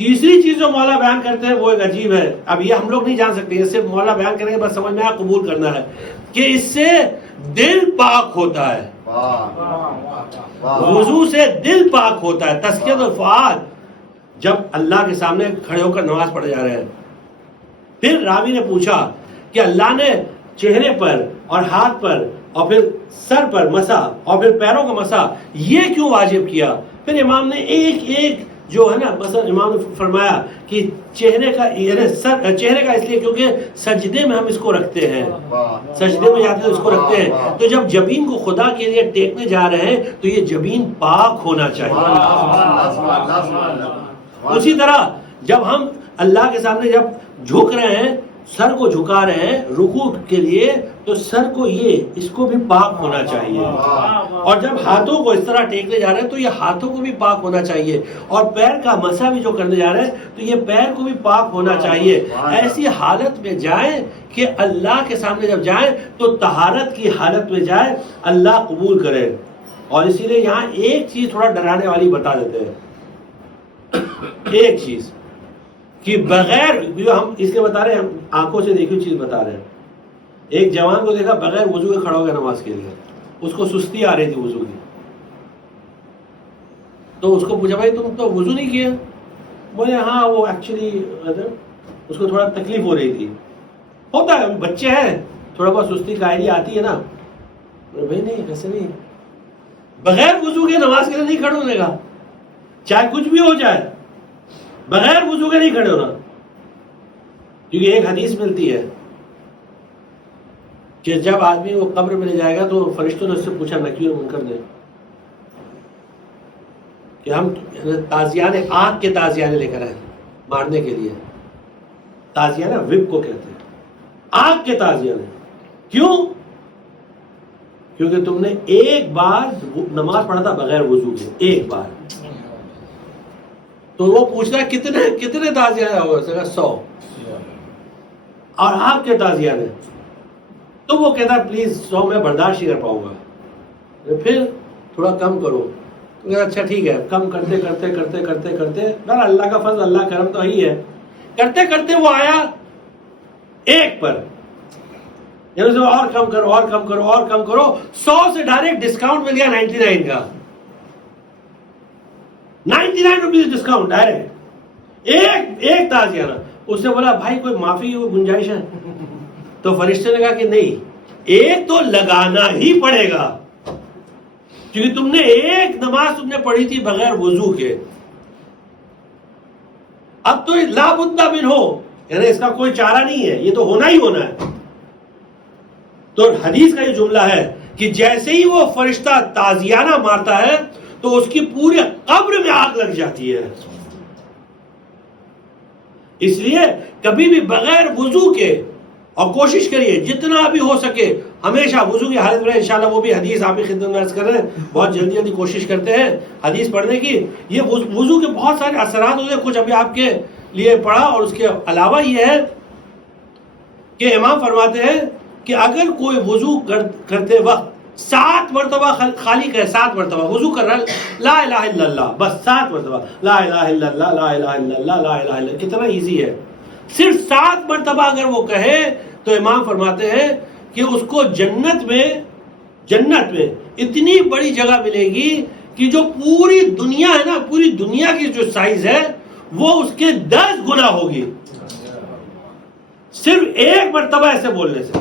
تیسری چیز جو مولا بیان کرتے ہیں وہ ایک عجیب ہے, اب یہ ہم لوگ نہیں جان سکتے, اس سے مولا بیان کریں گے بس سمجھ میں آیا قبول کرنا ہے کہ اس سے دل پاک ہوتا ہے. وضو سے دل پاک ہوتا ہے. تزکیۃ الفؤاد, جب اللہ کے سامنے کھڑے ہو کر نماز پڑھے جا رہے ہیں. پھر راوی نے پوچھا کہ اللہ نے چہرے پر اور ہاتھ پر اور پھر سر پر مسا اور پھر پیروں کا مسا یہ کیوں واجب کیا؟ پھر امام نے ایک ایک جو ہے نا، مثلا امام نے فرمایا کہ چہرے کا یعنی چہرے کا اس لیے کیونکہ سجدے میں ہم اس کو رکھتے ہیں، سجدے میں جاتے ہیں اس کو رکھتے ہیں، تو جب جبین کو خدا کے لیے ٹیکنے جا رہے ہیں تو یہ جبین پاک ہونا چاہیے۔ اسی طرح جب ہم اللہ کے سامنے جب جھک رہے ہیں، سر کو جھکا رہے ہیں رکوع کے لیے، تو سر کو اس کو بھی پاک ہونا چاہیے، اور جب ہاتھوں کو اس طرح ٹیکنے جا رہے ہیں تو یہ ہاتھوں کو بھی پاک ہونا چاہیے، اور پیر کا مسح بھی جو کرنے جا رہے ہیں تو یہ پیر کو بھی پاک ہونا چاہیے۔ ایسی حالت میں جائیں کہ اللہ کے سامنے جب جائیں تو طہارت کی حالت میں جائیں، اللہ قبول کرے۔ اور اسی لیے یہاں ایک چیز تھوڑا ڈرانے والی بتا دیتے ہیں، ایک چیز کہ بغیر جو ہم اس کے بتا رہے ہیں، ہم آنکھوں سے دیکھی چیز بتا رہے ہیں۔ ایک جوان کو دیکھا بغیر وضو کے کھڑا ہو گیا نماز کے لیے، اس کو سستی آ رہی تھی وضو کی، تو اس کو پوچھا بھائی تم تو وضو نہیں کیا؟ بولے ہاں وہ ایکچولی اس کو تھوڑا تکلیف ہو رہی تھی، ہوتا ہے بچے ہیں تھوڑا بہت سستی قائلی آتی ہے نا۔ بھائی نہیں ایسے نہیں، بغیر وضو کے نماز کے لیے نہیں کھڑے ہونے کا، چاہے کچھ بھی ہو جائے بغیر وضو کے نہیں کھڑے ہونا، کیونکہ ایک حدیث ملتی ہے کہ جب آدمی وہ قبر میں لے جائے گا تو فرشتوں نے اس سے پوچھا نکیر و منکر نے کہ ہم تازیانے آگ کے تازیانے لے کر آئے مارنے کے لیے، تازیانہ وپ کو کہتے ہیں، آگ کے تازیانے، کیوں؟ کیونکہ تم نے ایک بار نماز پڑھا تھا بغیر وضو کے، ایک بار۔ تو وہ پوچھتا ہے کتنے تازیانے ہوگا؟ 100، اور آپ کے تازیانے؟ تو وہ کہتا ہے پلیز 100 میں برداشت نہیں کر پاؤں گا، پھر تھوڑا کم کرو۔ اچھا ٹھیک ہے، کم کرتے کرتے کرتے کرتے کرتے بہرحال اللہ کا فضل اللہ کرم تو ہی ہے، کرتے کرتے وہ آیا ایک پر، یعنی اور کم کرو اور کم کرو اور کم کرو، 100 سے ڈائریکٹ ڈسکاؤنٹ مل گیا 99 کا، 99 روپیز ڈسکاؤنٹ ڈائریکٹ، ایک تازیانہ۔ اس نے بولا بھائی کوئی معافی کی گنجائش ہے؟ تو فرشتے نے کہا کہ نہیں، ایک تو لگانا ہی پڑے گا، کیونکہ تم نے ایک نماز تم نے پڑھی تھی بغیر وضو کے، اب تو لا بد من ہو، یعنی اس کا کوئی چارہ نہیں ہے، یہ تو ہونا ہی ہونا ہے۔ تو حدیث کا یہ جملہ ہے کہ جیسے ہی وہ فرشتہ تازیانہ مارتا ہے تو اس کی پورے قبر میں آگ لگ جاتی ہے۔ اس لیے کبھی بھی بغیر وضو کے، اور کوشش کریے جتنا بھی ہو سکے ہمیشہ وضو کی حالت میں، انشاءاللہ وہ بھی حدیث آپ کی خدمت میں عرض کر رہے ہیں، بہت جلدی جلدی کوشش کرتے ہیں حدیث پڑھنے کی۔ یہ وضو کے بہت سارے اثرات ہوتے ہیں، کچھ ابھی آپ کے لیے پڑھا، اور اس کے علاوہ یہ ہے کہ امام فرماتے ہیں کہ اگر کوئی وضو کرتے وقت 7 مرتبہ خالی کہے، 7 مرتبہ وضو کر رہا ہے لا الہ الا اللہ، بس 7 مرتبہ لا الہ الا اللہ لا الہ الا اللہ لا الہ الا اللہ، کتنا ایزی ہے، صرف 7 مرتبہ اگر وہ کہے تو امام فرماتے ہیں کہ اس کو جنت میں اتنی بڑی جگہ ملے گی کہ جو پوری دنیا ہے نا، پوری دنیا کی جو سائز ہے وہ اس کے 10 گنا ہوگی، صرف ایک مرتبہ ایسے بولنے سے۔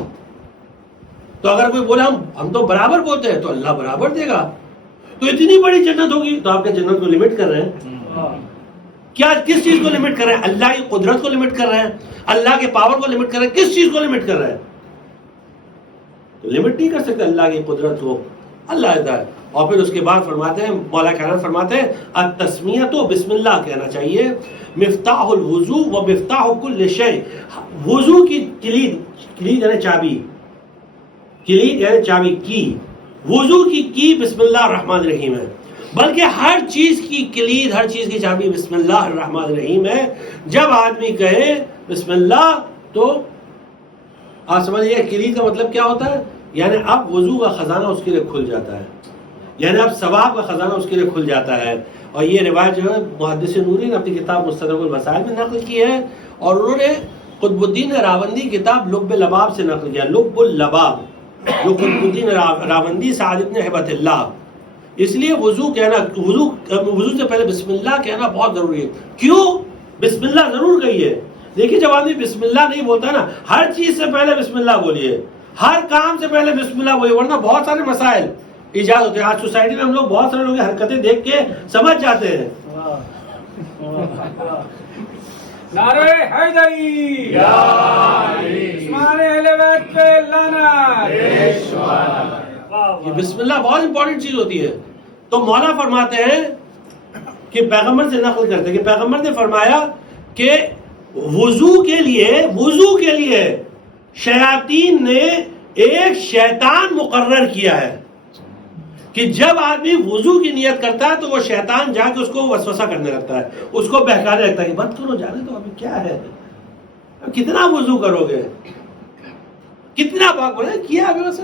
تو اگر کوئی بولے ہم تو برابر بولتے ہیں تو اللہ برابر دے گا، تو اتنی بڑی جنت ہوگی، تو آپ کے جنت کو لمٹ کر رہے ہیں کیا؟ کس چیز کو لمٹ کر رہے ہیں؟ اللہ کی قدرت کو لمٹ کر رہے ہیں، اللہ کے پاور کو لمٹ کر رہے ہیں، کس چیز کو لمٹ کر رہے ہیں؟ تو لمٹ نہیں کر سکتے اللہ کی قدرت کو، اللہ دیتا ہے۔ اور پھر اس کے بعد فرماتے ہیں مولا کرام فرماتے ہیں التسمیۃ بسم اللہ کہنا چاہیے، مفتاح الوضو و مفتاح کل شیء، وضو کی کلید یعنی چابی، کلید یعنی چابی کی، وضو کی بسم اللہ الرحمن الرحیم ہے، بلکہ ہر چیز کی کلید، ہر چیز کی چابی بسم اللہ الرحمن الرحیم ہے۔ جب آدمی کہے بسم اللہ تو آپ سمجھئے کلید کا مطلب کیا ہوتا ہے، یعنی اب وضو کا خزانہ اس کے لیے کھل جاتا ہے، یعنی اب ثواب کا خزانہ اس کے لیے کھل جاتا ہے۔ اور یہ روایت جو ہے محدث نوری نے اپنی کتاب مستدرک الوسائل میں نقل کی ہے، اور انہوں نے قطب الدین راوندی کتاب لب اللباب سے نقل کیا، لب اللباب جو قطب الدین راوندی سعد ابن ہبت اللہ۔ اس لیے وضو کہنا، وضو سے پہلے بسم اللہ کہنا بہت ضروری ہے۔ کیوں بسم اللہ ضرور کہیے؟ دیکھیے جب آدمی بسم اللہ نہیں بولتا نا، ہر چیز سے پہلے بسم اللہ بولیے، ہر کام سے پہلے بسم اللہ بولیے، ورنہ بہت سارے مسائل ایجاد ہوتے ہیں. آج سوسائٹی میں ہم لوگ بہت سارے لوگوں کی حرکتیں دیکھ کے سمجھ جاتے ہیں. نعرہ حیدری، عثمان اہل بیت پہ لعنت. یہ بسم اللہ بہت امپورٹنٹ چیز ہوتی ہے. تو مولا فرماتے ہیں کہ پیغمبر سے نقل کرتے ہیں کہ پیغمبر نے فرمایا کہ وضو کے لیے شیاطین نے ایک شیطان مقرر کیا ہے کہ جب آدمی وضو کی نیت کرتا ہے تو وہ شیطان جا کے اس کو وسوسہ کرنے لگتا ہے، اس کو بہکانے لگتا ہے کہ مت کرو، جانے تو ابھی کیا ہے، کتنا وضو کرو گے، کتنا پاک بولے کیا ابھی ویسے.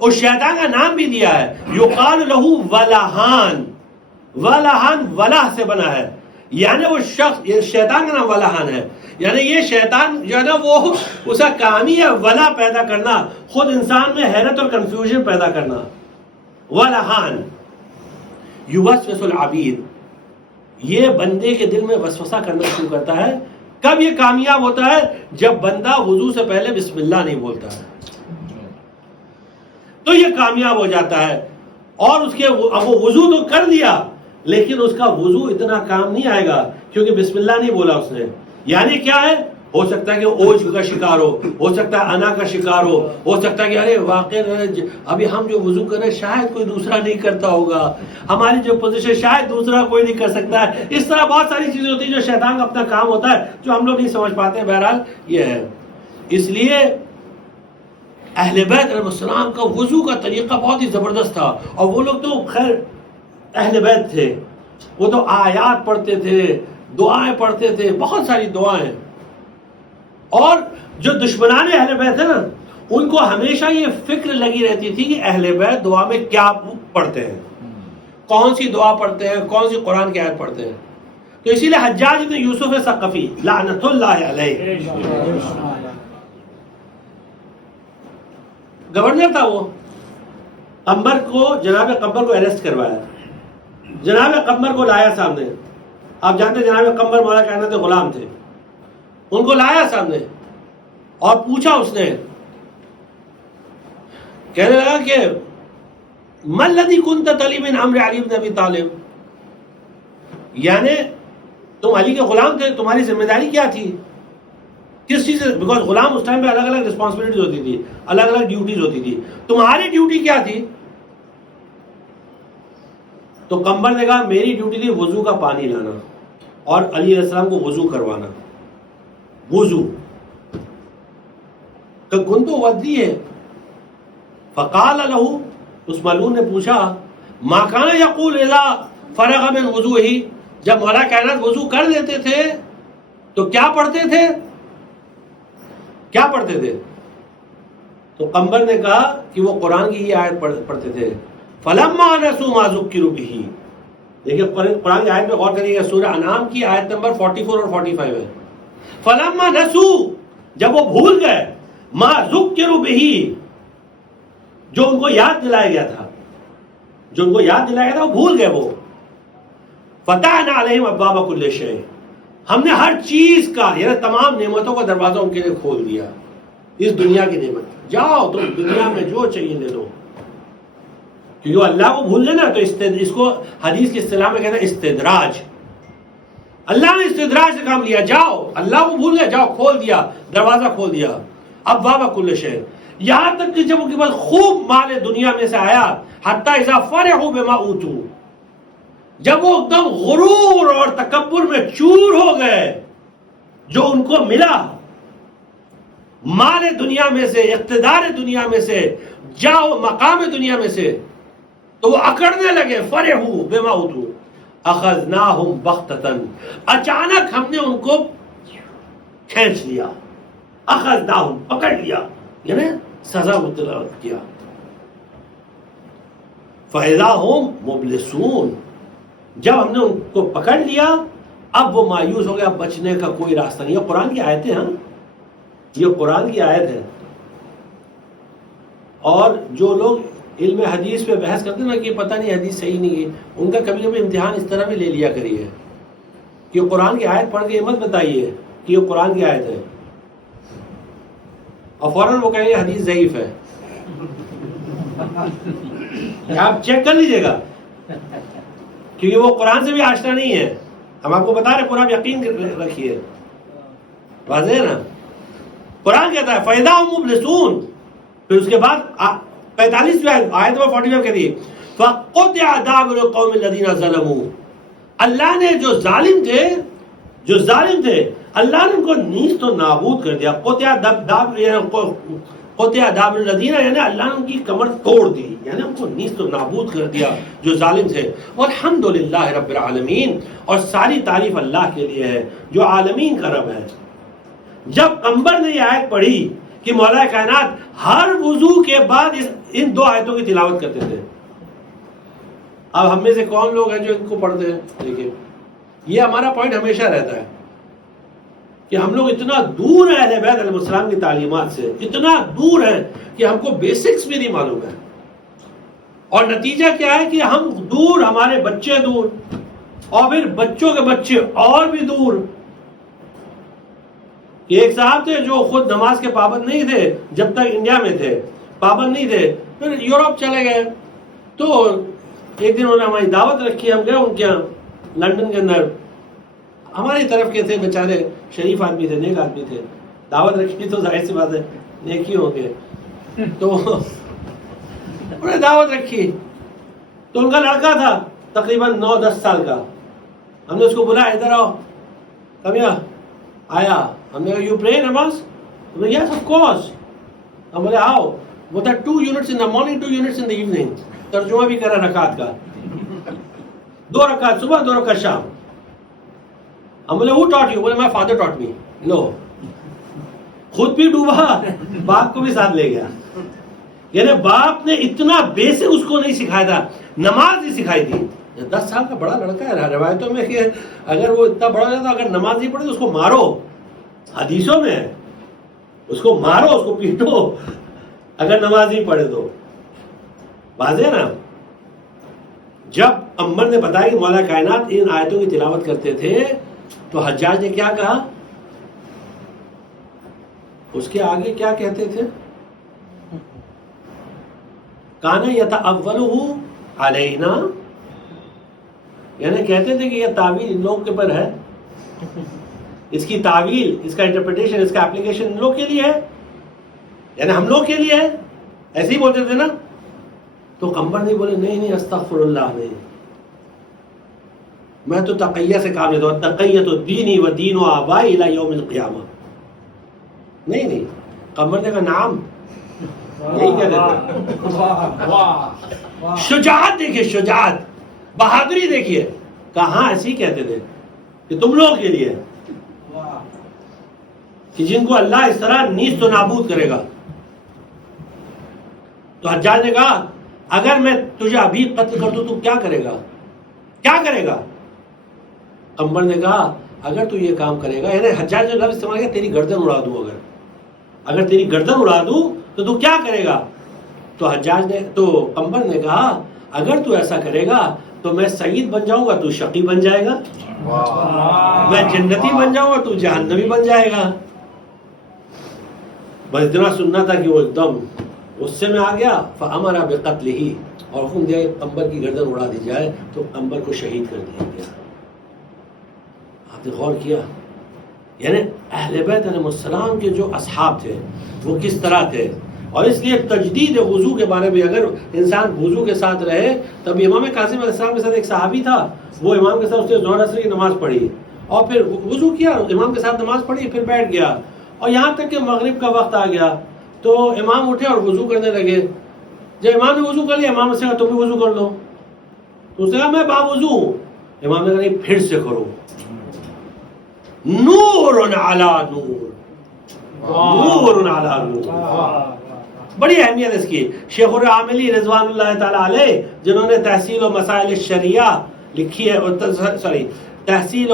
اور شیطان کا نام بھی دیا ہے، یقال لہو ولہان. ولہان ولہ سے بنا ہے، یعنی وہ شخص، یہ شیطان کا نام ولہان ہے، یعنی یہ شیطان جو ہے نا وہ اس کا کام ہی ہے ولا پیدا کرنا، خود انسان میں حیرت اور کنفیوژن پیدا کرنا. ولہان یوسوس العبید، یہ بندے کے دل میں وسوسہ کرنا شروع کرتا ہے. کب یہ کامیاب ہوتا ہے؟ جب بندہ وضو سے پہلے بسم اللہ نہیں بولتا ہے تو یہ کامیاب ہو جاتا ہے. اور اس کے اب وہ وضو تو کر دیا لیکن اس کا وضو اتنا کام نہیں آئے گا کیونکہ بسم اللہ نہیں بولا اس نے. یعنی کیا ہے، ہو سکتا ہے کہ اوج کا شکار ہو سکتا ہے انا کا شکار ہو سکتا ہے کہ ارے واقع ابھی ہم جو وضو کر رہے ہیں شاید کوئی دوسرا نہیں کرتا ہوگا، ہماری جو پوزیشن شاید دوسرا کوئی نہیں کر سکتا ہے. اس طرح بہت ساری چیزیں ہوتی ہیں جو شیطان کا اپنا کام ہوتا ہے جو ہم لوگ نہیں سمجھ پاتے ہیں. بہرحال یہ ہے. اس لیے اہل بیت علیہ السلام کا وضو کا طریقہ بہت ہی زبردست تھا. اور وہ لوگ تو خیر اہل بیت تھے، وہ تو آیات پڑھتے تھے، دعائیں پڑھتے تھے، بہت ساری دعائیں. اور جو دشمنان اہل بیت ہے نا ان کو ہمیشہ یہ فکر لگی رہتی تھی کہ اہل بیت دعا میں کیا پڑھتے ہیں، کون سی دعا پڑھتے ہیں، کون سی قرآن کی آیت پڑھتے ہیں. تو اسی لیے حجاج بن یوسف ثقفی لعنت اللہ علیہ گورنر تھا، وہ قمر کو، جناب قمر کو اریسٹ کروایا، جناب قمر کو لایا سامنے. آپ جانتے جناب قمر مولا کائنات غلام تھے، ان کو لایا سامنے اور پوچھا اس نے، کہنے لگا کہ ما الذی کنت تلی من امر علی بن ابی طالب، یعنی تم علی کے غلام تھے، تمہاری ذمہ داری کیا تھی، کس چیز سے، بیکاز غلام اس ٹائم پہ الگ الگ رسپانسبلٹیز ہوتی تھی، الگ الگ ڈیوٹیز ہوتی تھی، تمہاری ڈیوٹی کیا تھی؟ تو قمر نے کہا میری ڈیوٹی تھی وضو کا پانی لانا اور علی علیہ السلام کو وضو کروانا. وضو کہ گنتو ودی ہے. فقال له، اس ملعون نے پوچھا، ما کان یقول اذا فرغ من وضوئه، جب مولا کائنات وضو کر دیتے تھے تو کیا پڑھتے تھے، کیا پڑھتے تھے؟ تو قمر نے کہا کہ وہ قرآن کی ہی آیت پڑھتے تھے. فلما نسوا ما ذکروا به، دیکھیں قرآن کی آیت میں غور کریے گا، سورہ انعام کی آیت نمبر 44 اور 45 ہے. فلما نسوا، جب وہ بھول گئے، ما ذکروا به، جو ان کو یاد دلایا گیا تھا، جو ان کو یاد دلایا گیا تھا وہ بھول گئے. وہ فتحنا علیہم ابواب کل شیء، ہم نے ہر چیز کا، یعنی تمام نعمتوں کا دروازہ ان کے لیے کھول دیا. اس دنیا کی نعمت، جاؤ تم دنیا میں جو چاہیے لے لو. کیونکہ اللہ کو بھول لینا تو اس کو حدیث کی اصطلاح میں کہتے ہیں استدراج. اللہ نے استدراج سے کام لیا، جاؤ اللہ کو بھول گئے، جاؤ کھول دیا، دروازہ کھول دیا. اب بابا کل شے، یہاں تک کہ جب ان کے پاس خوب مال دنیا میں سے آیا، حتی اذا فرحوا بما اوتوا، جب وہ ایک دم غرور اور تکبر میں چور ہو گئے جو ان کو ملا، مال دنیا میں سے، اقتدار دنیا میں سے، جاؤ مقام دنیا میں سے، تو وہ اکڑنے لگے. فرحوا بما اوتوا اخذناہم بغتۃ، اچانک ہم نے ان کو کھینچ لیا. اخذناہم، پکڑ لیا، یعنی سزا مبتلا کیا. فاذا ہم مبلسون، جب ہم نے ان کو پکڑ لیا اب وہ مایوس ہو گیا، بچنے کا کوئی راستہ نہیں. یہ قرآن کی آیتیں ہیں، یہ قرآن کی آیت ہے. اور جو لوگ علم حدیث پہ بحث کرتے ہیں نا کہ پتہ نہیں حدیث صحیح نہیں ہے، ان کا کبھی کبھی امتحان اس طرح بھی لے لیا کریے کہ قرآن کی آیت پڑھ کے یہ مت بتائیے کہ یہ قرآن کی آیت ہے اور فوراً وہ کہیں گے حدیث ضعیف ہے. آپ چیک کر لیجئے گا کیونکہ وہ قرآن سے بھی آشنا نہیں ہے. ہم آپ کو بتا رہے پورا یقین رکھیے. واضح ہے نا. قرآن کہتا ہے فَإِذَا هُمْ مُبْلِسُونَ. پھر اس کے بعد 45 آیت نمبر 45 کہتی ہے فَقُطِعَ دَابِرُ الْقَوْمِ الَّذِينَ ظَلَمُوا. اللہ نے جو ظالم تھے اللہ نے ان کو نیست و نابود کر دیا. قُطِعَ دَابِرُ الَّذِينَ یعنی اللہ نے ان کی کمر توڑ دی، یعنی ان کو نیست و نابود کر دیا جو ظالم تھے. والحمدللہ رب العالمین. اور ساری تعریف اللہ کے لیے ہے جو عالمین کا رب ہے. جب قمبر نے یہ آیت پڑھی کہ مولا کائنات ہر وضو کے بعد ان 2 آیتوں کی تلاوت کرتے تھے. اب ہم میں سے کون لوگ ہیں جو ان کو پڑھتے ہیں؟ دیکھیں یہ ہمارا پوائنٹ ہمیشہ رہتا ہے کہ ہم لوگ اتنا دور ہیں اہل بیت علیہ السلام کی تعلیمات سے، اتنا دور ہیں کہ ہم کو بیسکس بھی نہیں معلوم ہے. اور نتیجہ کیا ہے کہ ہم دور، ہمارے بچے دور، اور پھر بچوں کے بچے اور بھی دور. ایک صاحب تھے جو خود نماز کے پابند نہیں تھے جب تک انڈیا میں تھے، پابند نہیں تھے، پھر یورپ چلے گئے. تو ایک دن انہوں نے ہماری دعوت رکھی، ہم گئے ان کے یہاں لنڈن کے اندر. ہماری طرف کے تھے بیچارے، شریف آدمی تھے، نیک آدمی تھے. دعوت رکھی تو ظاہر سی بات ہے نیک ہی ہوں گے. تو انہوں نے دعوت رکھی تو ان کا لڑکا تھا تقریباً 9-10 سال کا. ہم نے اس کو بلایا ادھر آؤ. کبھی آیا. ہم نے کہا یو پرے نماز؟ Yes of course. ہم بولے آؤ. وہ تھا 2 units in the morning 2 units in the evening. ترجمہ بھی کرا رکعت کا، 2 رکعت صبح 2 رکعت شام. ہم بولے who taught you؟ بولے my father taught me. لو خود بھی ڈوبا، باپ کو بھی ساتھ لے گیا. یعنی باپ نے اتنا بیسک اس کو نہیں سکھایا تھا، نماز نہیں سکھائی تھی. 10 سال کا بڑا لڑکا ہے. روایتوں میں کہ اگر وہ اتنا بڑا رہتا اگر نماز نہیں پڑھی تو اس کو مارو. حدیثوں میں اس کو مارو، اس کو پیٹو اگر نماز نہیں پڑھے تو. واضح ہے نا. جب عمر نے بتایا کہ مولا کائنات ان آیتوں کی تلاوت کرتے تھے تو حجاج نے کیا کہا؟ اس کے آگے کیا کہتے تھے؟ کانا یتأولہ علینا، یعنی کہتے تھے کہ یہ تعویل ان لوگوں کے پر ہے، اس کی تعویل، اس کا انٹرپریٹیشن، اس کا اپلیکیشن ان لوگ کے لیے ہے، یعنی ہم لوگ کے لیے ہے. ایسے ہی بولتے تھے نا. تو قمبر نہیں بولے نہیں استغفر اللہ، نہیں، میں تو تقیہ سے کام لیتا ہوں. تقیۃ دینی و دین و آبائی الی یوم القیامہ. نہیں قمبر نے کہا نعم، یہی کہتے تھے. شجاعت دیکھیے، شجاعت، بہادری دیکھیے. کہاں ایسے ہی کہتے تھے کہ تم لوگوں کے لیے کہ جن کو اللہ اس طرح نیست و نابود کرے گا. تو حجاج نے کہا اگر میں تجھے ابھی قتل کر دوں تو کیا کرے گا؟ کیا کرے گا؟ قمبر نے کہا اگر تو یہ کام کرے گا، یعنی حجاج نے لفظ استعمال کیا تیری گردن اڑا دوں. اگر تیری گردن اڑا دوں تو کیا کرے گا؟ تو قمبر نے کہا اگر تو ایسا کرے گا تو میں سعید بن جاؤں گا، تو شقی بن جائے گا. میں جنتی بن جاؤں گا، تو جہنمی بن جائے گا. بس اتنا سننا تھا کہ وہ ایک دم غصے میں آ گیا. فَأَمَرَ بِقَتْلِهِ، اور حکم دیا قمبر کی گردن اڑا دی جائے. تو قمبر کو شہید کر دیا گیا. آپ نے غور کیا یعنی اہل بیت علیہ السلام کے جو اصحاب تھے وہ کس طرح تھے. اور اس لیے تجدید وضو کے بارے میں اگر انسان وضو کے ساتھ رہے، تب امام کاظم علیہ السلام کے ساتھ ایک صحابی تھا، وہ امام کے ساتھ اس نے ظہر عصر کی نماز پڑھی اور پھر وضو کیا، امام کے ساتھ نماز پڑھی، پھر بیٹھ گیا. اور یہاں تک کہ مغرب کا وقت آ گیا تو امام اٹھے اور وضو کرنے لگے. جب امام نے وضو کر لیا، امام سے کہا تم بھی وضو کر لو. تو اس نے کہا میں باوضو ہوں. امام نے کہا نہیں پھر سے کرو. نور علی نور، نور علی نور. بڑی اہمیت اس کی. شیخ العاملی رضوان اللہ تعالی علیہ جنہوں نے تحصیل و مسائل الشریعہ لکھی ہے، تفصیل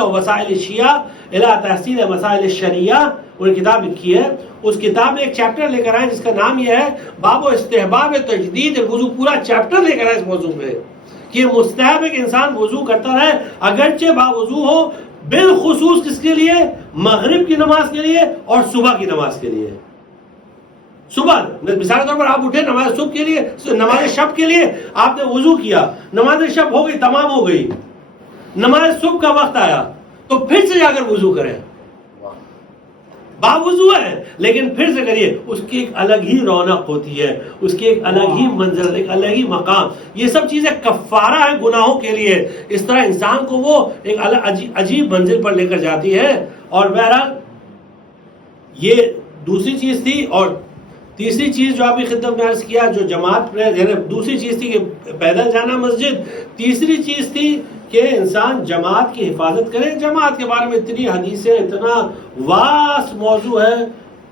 و وسائل الشیعہ الی تحصیل مسائل الشریعہ، انہوں نے کتاب لکھی ہے. اس کتاب میں ایک چیپٹر لے کر آئے جس کا نام یہ ہے باب و استحباب تجدید الوضو. پورا چیپٹر لے کر آئے اس موضوع میں کہ مستحب ہے کہ انسان وضو کرتا رہے اگرچہ باوضو ہو، بالخصوص کس کے لیے؟ مغرب کی نماز کے لیے اور صبح کی نماز کے لیے. صبح مثال کے طور پر آپ اٹھے نماز صبح کے لیے، نماز شب کے لیے آپ نے وضو کیا، نماز شب ہو گئی، تمام ہو گئی، نماز صبح کا وقت آیا تو پھر سے جا کر وضو کریں. باوضو ہے لیکن پھر سے کریے، اس کی ایک الگ ہی رونق ہوتی ہے، اس کی ایک الگ ہی منظر، ایک الگ ہی مقام. یہ سب چیزیں کفارہ ہے گناہوں کے لیے. اس طرح انسان کو وہ ایک الگ عجیب منزل پر لے کر جاتی ہے. اور بہرحال یہ دوسری چیز تھی. اور تیسری چیز جو آپ کی خدمت میں عرض کیا، جو جماعت میں، دوسری چیز تھی کہ پیدل جانا مسجد، تیسری چیز تھی کہ انسان جماعت کی حفاظت کرے. جماعت کے بارے میں اتنی حدیثیں، اتنا واس موضوع ہے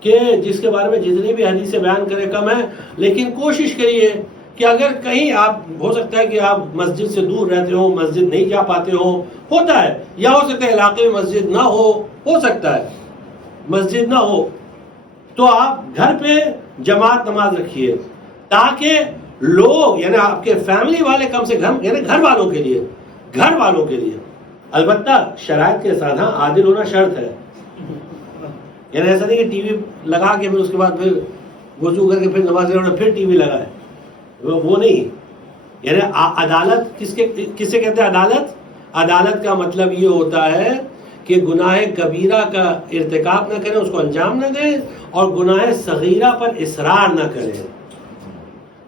کہ جس کے بارے میں جتنی بھی حدیثیں بیان کرے کم ہے. لیکن کوشش کریے کہ اگر کہیں آپ، ہو سکتا ہے کہ آپ مسجد سے دور رہتے ہو، مسجد نہیں جا پاتے ہو، ہوتا ہے، یا ہو سکتا ہے علاقے میں مسجد نہ ہو سکتا ہے مسجد نہ ہو، تو آپ گھر پہ جماعت نماز رکھیے تاکہ لوگ، یعنی آپ کے فیملی والے کم سے کم، یعنی گھر والوں کے لیے البتہ شرائط کے ساتھ، ہاں عادل ہونا شرط ہے. یعنی ایسا نہیں کہ ٹی وی لگا کے پھر اس کے بعد پھر وضو کر کے پھر نماز پھر ٹی وی لگائے، وہ نہیں. یعنی عدالت کسے کہتے ہیں؟ عدالت کا مطلب یہ ہوتا ہے کہ گناہ کبیرہ کا ارتکاب نہ کریں، اس کو انجام نہ دیں، اور گناہ صغیرہ پر اصرار نہ کریں.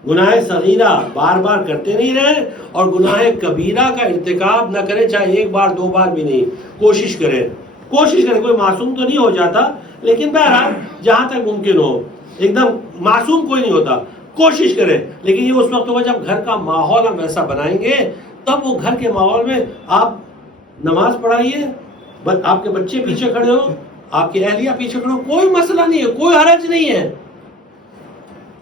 گناہ صغیرہ بار بار کرتے نہیں رہیں اور گناہ کبیرہ کا ارتکاب نہ کریں، چاہے ایک بار دو بار بھی نہیں. کوشش کریں. کوئی معصوم تو نہیں ہو جاتا، لیکن بہرحال جہاں تک ممکن ہو، ایک دم معصوم کوئی نہیں ہوتا. کوشش کریں. لیکن یہ اس وقت ہوگا جب گھر کا ماحول ہم ایسا بنائیں گے، تب وہ گھر کے ماحول میں آپ نماز پڑھائیے، آپ کے بچے پیچھے کھڑے ہو، آپ کی اہلیہ پیچھے کھڑے ہو، کوئی مسئلہ نہیں ہے، کوئی حرج نہیں ہے.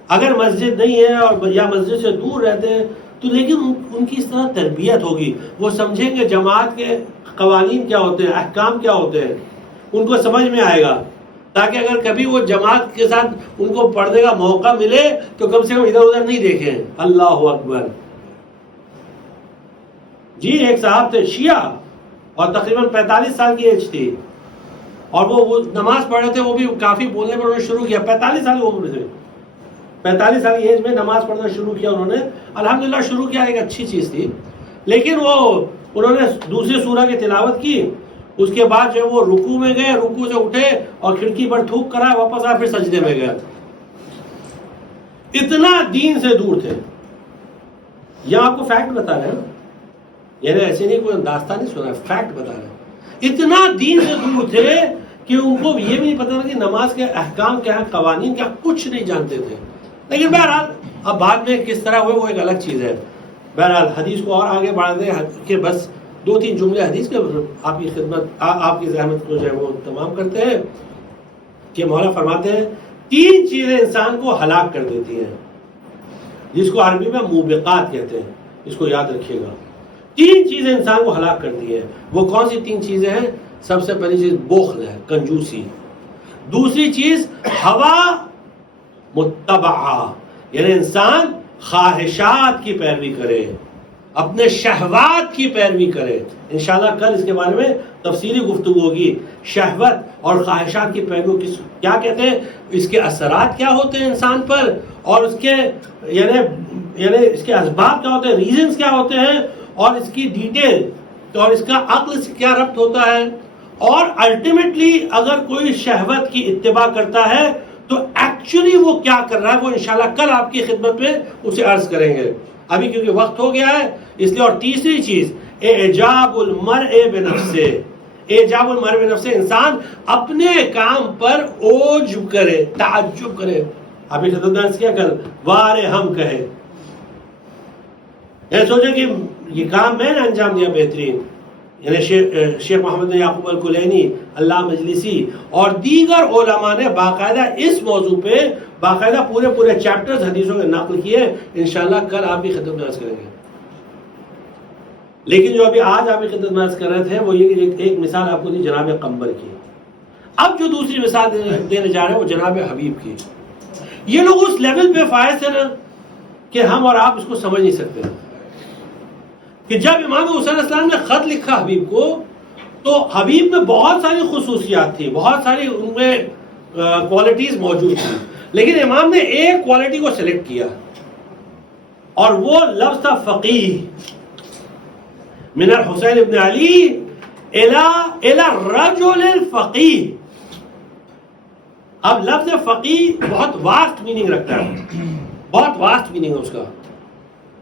اگر مسجد نہیں ہے اور یا مسجد سے دور رہتے ہیں تو لیکن ان کی اس طرح تربیت ہوگی، وہ سمجھیں گے جماعت کے قوانین کیا ہوتے ہیں، احکام کیا ہوتے ہیں، ان کو سمجھ میں آئے گا، تاکہ اگر کبھی وہ جماعت کے ساتھ ان کو پڑھنے کا موقع ملے تو کم سے کم ادھر ادھر نہیں دیکھیں. اللہ اکبر. جی ایک صاحب تھے شیعہ اور تقریباً 45 سال کی ایج تھی، اور وہ نماز پڑھ رہے تھے، وہ بھی کافی بولنے پر انہوں نے شروع کیا. 45 سال کی عمر سے، 45 سال کی ایج میں نماز پڑھنا شروع کیا انہوں نے. الحمدللہ شروع کیا، ایک اچھی چیز تھی. لیکن انہوں نے دوسری سورہ کی تلاوت کی، اس کے بعد جو ہے وہ رکوع میں گئے، رکوع سے اٹھے اور کھڑکی پر تھوک کرا، واپس آئے، پھر سجدے میں گئے. اتنا دین سے دور تھے. یہاں آپ کو فیکٹ بتا رہے ہیں، یعنی ایسے نہیں کوئی داستان نہیں سنا، فیکٹ بتا رہے ہیں. اتنا دین سے دور تھے کہ ان کو یہ بھی نہیں پتا تھا کہ نماز کے احکام کیا ہے، قوانین کیا، کچھ نہیں جانتے تھے. لیکن بہرحال اب بعد میں کس طرح ہوئے وہ ایک الگ چیز ہے. بہرحال حدیث کو اور آگے بڑھا دیں کہ بس 2-3 جملے حدیث کے آپ کی خدمت، آپ کی زحمت کو جو ہے وہ تمام کرتے ہیں کہ مولا فرماتے ہیں 3 چیزیں انسان کو ہلاک کر دیتی ہیں، جس کو عربی میں موبقات کہتے ہیں. اس کو یاد رکھیے گا. 3 چیزیں انسان کو ہلاک کرتی ہیں. وہ کون سی 3 چیزیں ہیں؟ سب سے پہلی چیز بخل ہے، کنجوسی. دوسری چیز ہوا متبعہ، یعنی انسان خواہشات کی پیروی کرے، اپنے شہوات کی پیروی کرے. انشاءاللہ کل اس کے بارے میں تفصیلی گفتگو ہوگی. شہوت اور خواہشات کی پیروی کیا کہتے ہیں، اس کے اثرات کیا ہوتے ہیں انسان پر، اور اس کے یعنی اس کے اسباب کیا ہوتے ہیں، ریزنز کیا ہوتے ہیں، اور اس کی ڈیٹیل اور اس کا عقل سے کیا ربط ہوتا ہے. اور الٹیمیٹلی اگر کوئی شہوت کی اتباع کرتا ہے تو ایکچولی وہ کیا کر رہا ہے، وہ انشاءاللہ کل آپ کی خدمت میں اسے عرض کریں گے. ابھی کیونکہ وقت ہو گیا ہے اس لیے. اور تیسری چیز اعجاب المرء بنفسہ. اعجاب المرء بنفسہ، انسان اپنے کام پر عجب کرے، تعجب کرے. ابھی خدمت میں عرض کیا کل، وارے ہم کہے، یہ سوچے کہ یہ کام میں نے انجام دیا بہترین. یعنی شیخ محمد بن یعقوب الکلینی، علامہ مجلسی اور دیگر علماء نے باقاعدہ اس موضوع پہ باقاعدہ پورے چیپٹرز حدیثوں کے نقل کیے. انشاءاللہ کل آپ کی خدمت میں عرض کریں گے. لیکن جو ابھی آج آپ کی خدمت میں عرض کر رہے تھے وہ یہ کہ ایک مثال آپ کو دی جناب قمبر کی. اب جو دوسری مثال دینے جا رہے ہیں وہ جناب حبیب کی. یہ لوگ اس لیول پہ فائز تھے نا کہ ہم اور آپ اس کو سمجھ نہیں سکتے. کہ جب امام حسین علیہ السلام نے خط لکھا حبیب کو تو حبیب میں بہت ساری خصوصیات تھی, بہت ساری ان میں کوالٹیز موجود تھی, لیکن امام نے ایک کوالٹی کو سلیکٹ کیا اور وہ لفظ تھا فقیہ. من الحسین ابن علی الى الرجل الفقیہ. اب لفظ فقیہ بہت واسٹ میننگ رکھتا ہے, بہت واسٹ میننگ ہے اس کا.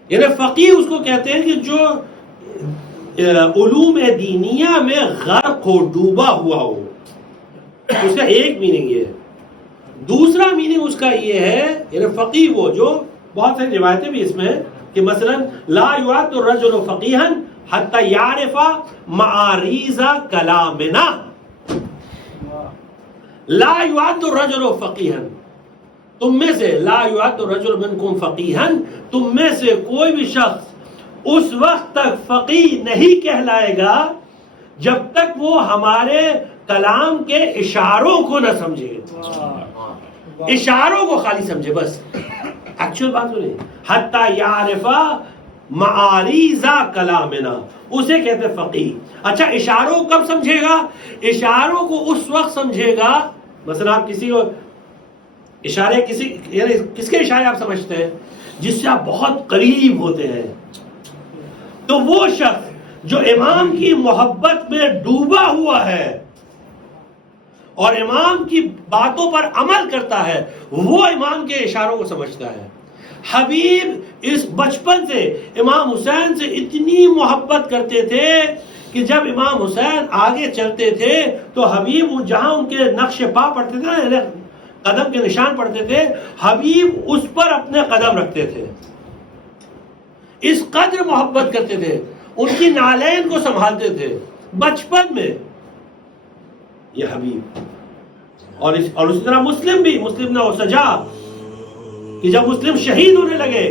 یعنی فقیہ اس کو کہتے ہیں کہ جو علوم دینیہ میں غرق ہو, ڈوبا ہوا ہو. اس کا ایک میننگ یہ ہے. دوسرا میننگ اس کا یہ ہے, یعنی فقیہ وہ جو, بہت ساری روایتیں بھی اس میں ہیں کہ مثلا لا یعد الرجل فقیہا حتی یعرف معاریض کلامنا. لا یعد الرجل فقیہا, تم میں سے, لا یعد الرجل منکم فقیہا, تم میں سے کوئی بھی شخص اس وقت تک فقیہ نہیں کہلائے گا جب تک وہ ہمارے کلام کے اشاروں کو نہ سمجھے. اشاروں کو خالی سمجھے بس, ایکچوئل بات سنیں. حتی یعرف معاریض کلامنا, اسے کہتے ہیں فقیہ. اچھا اشاروں کو کب سمجھے گا؟ اشاروں کو اس وقت سمجھے گا, مثلا آپ کسی کو اشارے, کسی یعنی کس کے اشارے آپ سمجھتے ہیں؟ جس سے آپ بہت قریب ہوتے ہیں. تو وہ شخص جو امام کی محبت میں ڈوبا ہوا ہے اور امام کی باتوں پر عمل کرتا ہے, وہ امام کے اشاروں کو سمجھتا ہے. حبیب اس بچپن سے امام حسین سے اتنی محبت کرتے تھے کہ جب امام حسین آگے چلتے تھے تو حبیب جہاں ان کے نقش پا پڑتے تھے نا, قدم کے نشان پڑتے تھے, حبیب اس پر اپنے قدم رکھتے تھے. اس قدر محبت کرتے تھے, ان کی نالین کو سنبھالتے تھے بچپن میں. یہ حبیب. اور اسی طرح مسلم بھی, مسلم نے وہ سجا کہ جب مسلم شہید ہونے لگے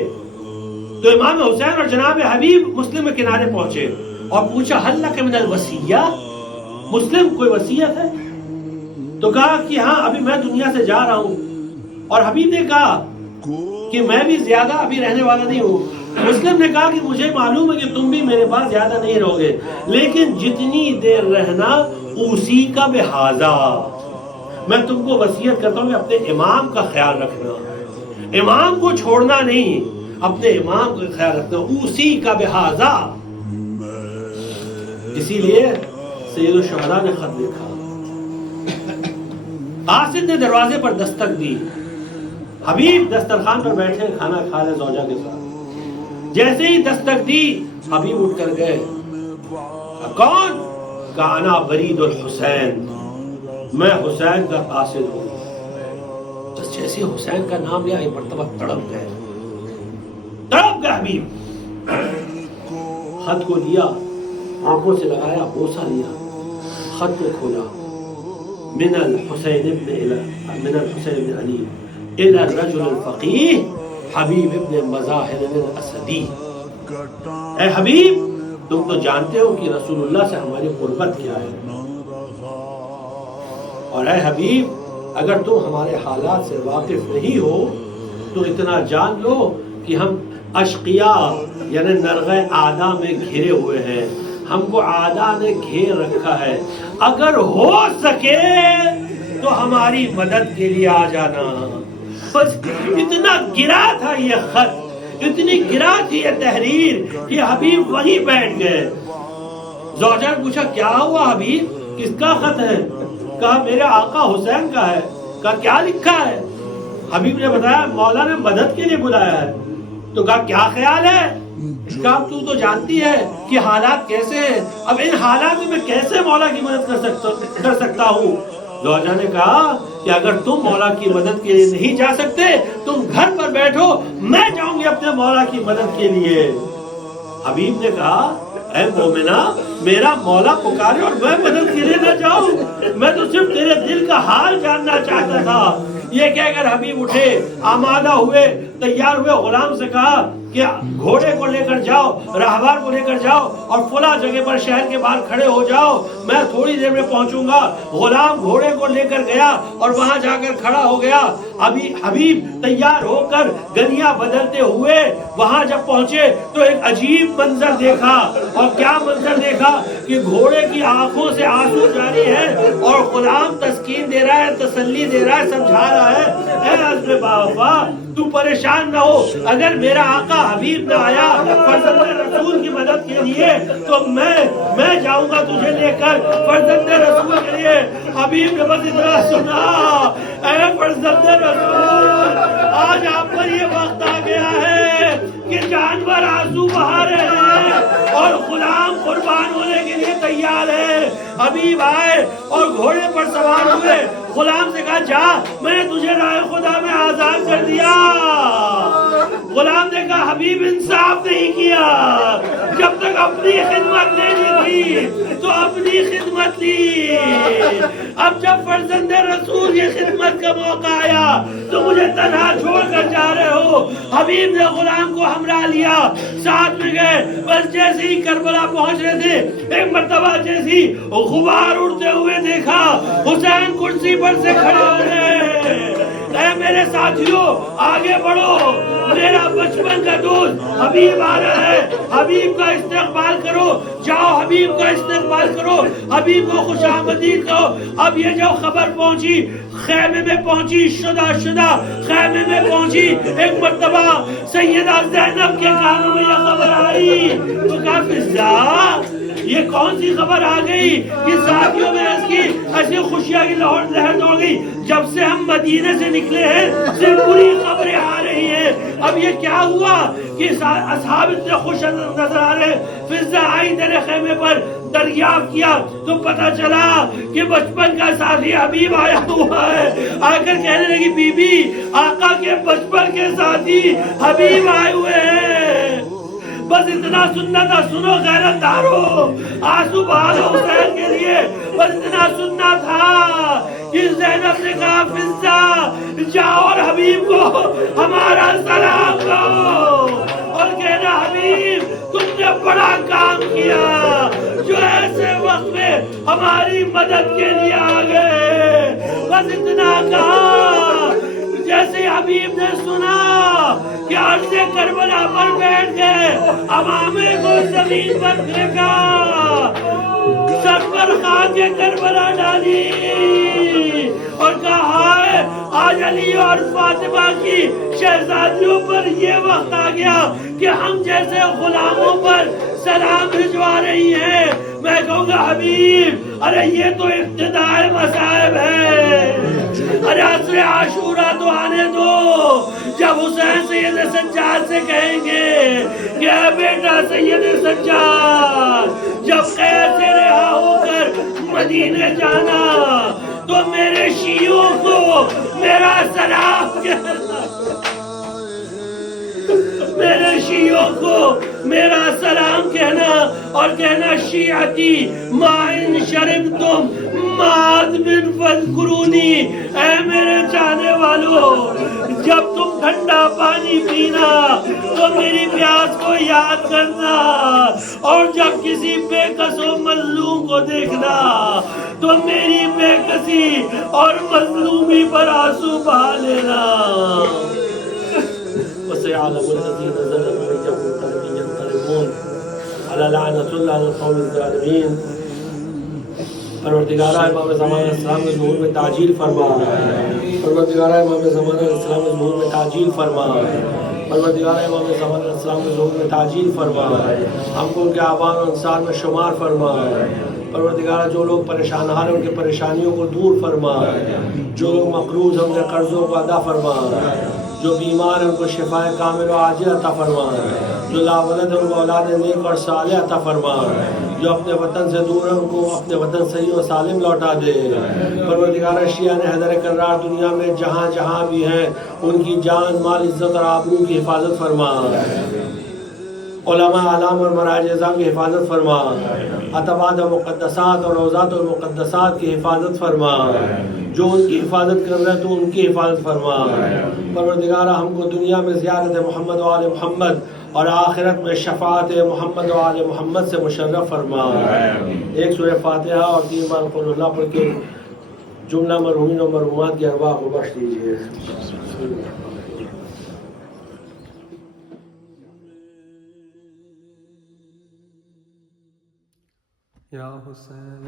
تو امام حسین اور جناب حبیب مسلم کے کنارے پہنچے اور پوچھا حل لک من الوصیہ, مسلم کوئی وصیت ہے؟ تو کہا کہ ہاں ابھی میں دنیا سے جا رہا ہوں. اور حبیب نے کہا کہ میں بھی زیادہ ابھی رہنے والا نہیں ہوں. مسلم نے کہا کہ مجھے معلوم ہے کہ تم بھی میرے پاس زیادہ نہیں رہو گے, لیکن جتنی دیر رہنا اسی کا بحاذا, میں تم کو وصیت کرتا ہوں کہ اپنے امام کا خیال رکھنا, امام کو چھوڑنا نہیں, اپنے امام کا خیال رکھنا, اسی کا بحاذا. اسی لیے سید الشہداء نے خط لکھا. قاصد نے دروازے پر دستک دی. حبیب دسترخوان پر بیٹھے کھانا کھا رہے زوجہ کے ساتھ. جیسے ہی دستک دی حبیب اٹھ کر گئے. کون؟ کہا انا برید الحسین, میں حسین کا قاصد ہوں. بس جیسے حسین کا نام لیا ایک مرتبہ تڑپ گئے, تڑپ گئے حبیب. خط کو لیا, آنکھوں سے لگایا, بوسہ لیا, خط کو کھولا. من الحسین ابن علی الى الرجل الفقیہ حبیب ابن مظاہر الاسدی. اے حبیب, تم تو جانتے ہو کہ رسول اللہ سے ہماری قربت کیا ہے, اور اے حبیب اگر تم ہمارے حالات سے واقف نہیں ہو تو اتنا جان لو کہ ہم اشقیاء یعنی نرغہ اعداء میں گھرے ہوئے ہیں, ہم کو اعداء نے گھیر رکھا ہے. اگر ہو سکے تو ہماری مدد کے لیے آ جانا. بس اتنا گرا تھا یہ خط, اتنی گرا تھی یہ تحریر کہ حبیب وہیں بیٹھ گئے. زوجہ نے پوچھا کیا ہوا حبیب, کس کا خط ہے؟ کہا میرے آقا حسین کا ہے. کہا کیا لکھا ہے؟ حبیب نے بتایا مولا نے مدد کے لیے بلایا ہے. تو کہا کیا خیال ہے؟ کہا تو جانتی ہے کہ حالات کیسے ہیں, اب ان حالات میں کیسے مولا کی مدد کر سکتا ہوں. زوجہ نے کہا کہ اگر تم مولا کی مدد کے لیے نہیں جا سکتے تم گھر پر بیٹھو, میں جاؤں گی اپنے مولا کی مدد کے لیے. حبیب نے کہا اے مومنہ, میرا مولا پکارے اور میں مدد کے لیے نہ جاؤں, میں تو صرف تیرے دل کا حال جاننا چاہتا تھا. یہ کہہ کر حبیب اٹھے, آمادہ ہوئے, تیار ہوئے, غلام سے کہا کہ گھوڑے کو لے کر جاؤ، راہبار کو لے کر جاؤ اور فلاں جگہ پر شہر کے باہر کھڑے ہو جاؤ، میں تھوڑی دیر میں پہنچوں گا۔ غلام گھوڑے کو لے کر گیا اور وہاں جا کر کھڑا ہو گیا۔ حبیب تیار ہو کر گنیاں بدلتے ہوئے وہاں جب پہنچے تو ایک عجیب منظر دیکھا۔ اور کیا منظر دیکھا کہ گھوڑے کی آنکھوں سے آنسو جاری ہے اور غلام تسکین دے رہا ہے، تسلی دے رہا ہے، سمجھا رہا ہے، اے عزم باوفا تو پریشان نہ ہو، اگر میرا آقا حبیب نہ آیا فرزند رسول کی مدد کے لیے تو میں جاؤں گا تجھے لے کر فرزند رسول کے لیے۔ حبیب نے بس اتنا سنا، اے فرزند رسول آج آپ پر یہ وقت آ گیا ہے کہ جانور آنسو بہا رہے ہیں اور غلام قربان ہونے کے لیے تیار ہے۔ حبیب آئے اور گھوڑے پر سوار ہوئے، غلام سے کہا جا، میں نے تجھے راہ خدا میں آزاد کر دیا۔ غلام نے کہا حبیب انصاف نہیں کیا، جب تک اپنی خدمت لینی تھی تو اپنی خدمت لی، اب جب فرزند رسول یہ خدمت کا موقع آیا تو مجھے تنہا چھوڑ کر جا رہے ہو۔ حبیب نے غلام کو ہمراہ لیا، ساتھ میں گئے۔ بس جیسے ہی کربلا پہنچ رہے تھے ایک مرتبہ جیسی غبار اڑتے ہوئے دیکھا، حسین کرسی پر سے کھڑے ہو گئے۔ اے میرے ساتھیوں آگے بڑھو، میرا بچپن کا دوست حبیب آ رہا ہے، حبیب کا استقبال کرو، جاؤ حبیب کا استقبال کرو، حبیب کو خوش آمدید کہو۔ اب یہ جو خبر پہنچی خیمے میں پہنچی، شدہ خیمے میں پہنچی، ایک مرتبہ سیدہ زینب کے کانوں میں یہ خبر آئی تو کہا فضا یہ کون سی خبر آ گئی کہ ساتھیوں میں اس کی ایسی خوشیاں کی لہر دوڑ گئی، جب سے ہم مدینے سے نکلے ہیں صرف بری خبریں آ رہی ہیں۔ اب یہ کیا ہوا کہ اصحاب اتنے خوش نظر آ رہے ہیں۔ فضا آئی تیرے خیمے پر، دریافت کیا تو پتا چلا کہ بچپن کا ساتھی حبیب آیا ہوا ہے۔ آ کر کہنے لگی بی بی آقا کے بچپن کے ساتھی حبیب آئے ہوئے ہیں۔ بس اتنا سننا تھا، سنو غیرت دارو، آنسو بہا دو حسین کے لیے، بس اتنا سننا تھا کہ زینب نے کہا فضا جاؤ اور حبیب کو ہمارا سلام دو اور کہنا حبیب تم نے بڑا کام کیا جو ایسے وقت میں ہماری مدد کے لیے آ گئے۔ بس اتنا کہا، جیسے حبیب نے سنا کہ عرض کربلا پر بیٹھ گئے، امامے کو زمین پر پھینکا، سر پر خاک کربلا ڈالی اور کہا ہے آج علی اور فاطمہ کی شہزادیوں پر یہ وقت آ گیا کہ ہم جیسے غلاموں پر سلام بھجوا رہی ہیں۔ میں کہوں گا حبیب ارے یہ تو ابتداء مصائب ہے، ارے عصر عاشورہ تو آنے دو جب حسین سید سجاد سے کہیں گے کہ اے بیٹا سید سجاد جب قید سے رہا ہو کر مدینے جانا تو میرے شیعوں کو میرا سلام کہنا، میرے شیعوں کو میرا سلام کہنا اور کہنا شیعتی ما ان شربتم ماد من فذکرونی، اے میرے چاہنے والوں جب تم ٹھنڈا پانی پینا تو میری پیاس کو یاد کرنا اور جب کسی بے کس و مظلوم کو دیکھنا تو میری بے کسی اور مظلومی پر آنسو بہا لینا۔ وَسَيَعْلَمُ الَّذِينَ ظَلَمُوا أَيَّ مُنقَلَبٍ يَنقَلِبُونَ أَلَا لَعْنَةُ اللَّهِ عَلَى الْقَوْمِ الظَّالِمِينَ۔ پروردگارہ امام زمانہ السلام کے ظہور میں تعجیل فرما، پروردگارہ امام زمانہ السلام کے ظہور میں تعجیل فرما، پروردگارہ امام زمانہ السلام کے ظہور میں تعجیل فرما، ہم کو ان کے آبان و انصار میں شمار فرما۔ پروردگارہ جو لوگ پریشان حال ہیں ان کے پریشانیوں کو دور فرما، جو لوگ مقروض ہیں ان کے قرضوں کو ادا فرما، جو بیمار ہیں ان کو شفاء کامل و عاجل عطا فرما، جو لاولد ہیں ان کو اولاد نیک اور صالح عطا فرما، جو اپنے وطن سے دور ہیں ان کو اپنے وطن صحیح و سالم لوٹا دے۔ پروردگارہ شیعہ حیدر کرار دنیا میں جہاں جہاں بھی ہیں ان کی جان مال عزت اور آبرو کی حفاظت فرما، علماء علام اور مراج اعظام کی حفاظت فرما، اتباد و مقدسات اور روضات و مقدسات کی حفاظت فرما، جو ان کی حفاظت کر رہے تو ان کی حفاظت فرما۔ پروردگارہ ہم کو دنیا میں زیارت محمد و آل محمد اور آخرت میں شفاعت محمد و آل محمد سے مشرف فرما. ایک سورہ فاتحہ اور 3 بار قل اللہ پڑھ کے جملہ مرحومین و مرحومات کی ارواح کو بخش دیجیے. یا حسین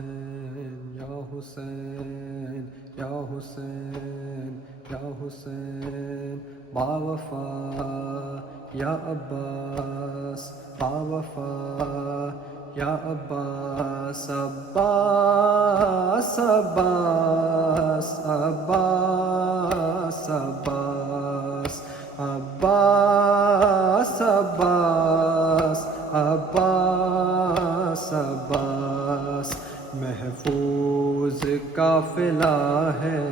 یا حسین یا حسین یا حسین با وفا یا عباس با وفا یا عباس عباس عباس عباس عباس عباس عباس عباس عباس محفوظ قافلہ ہے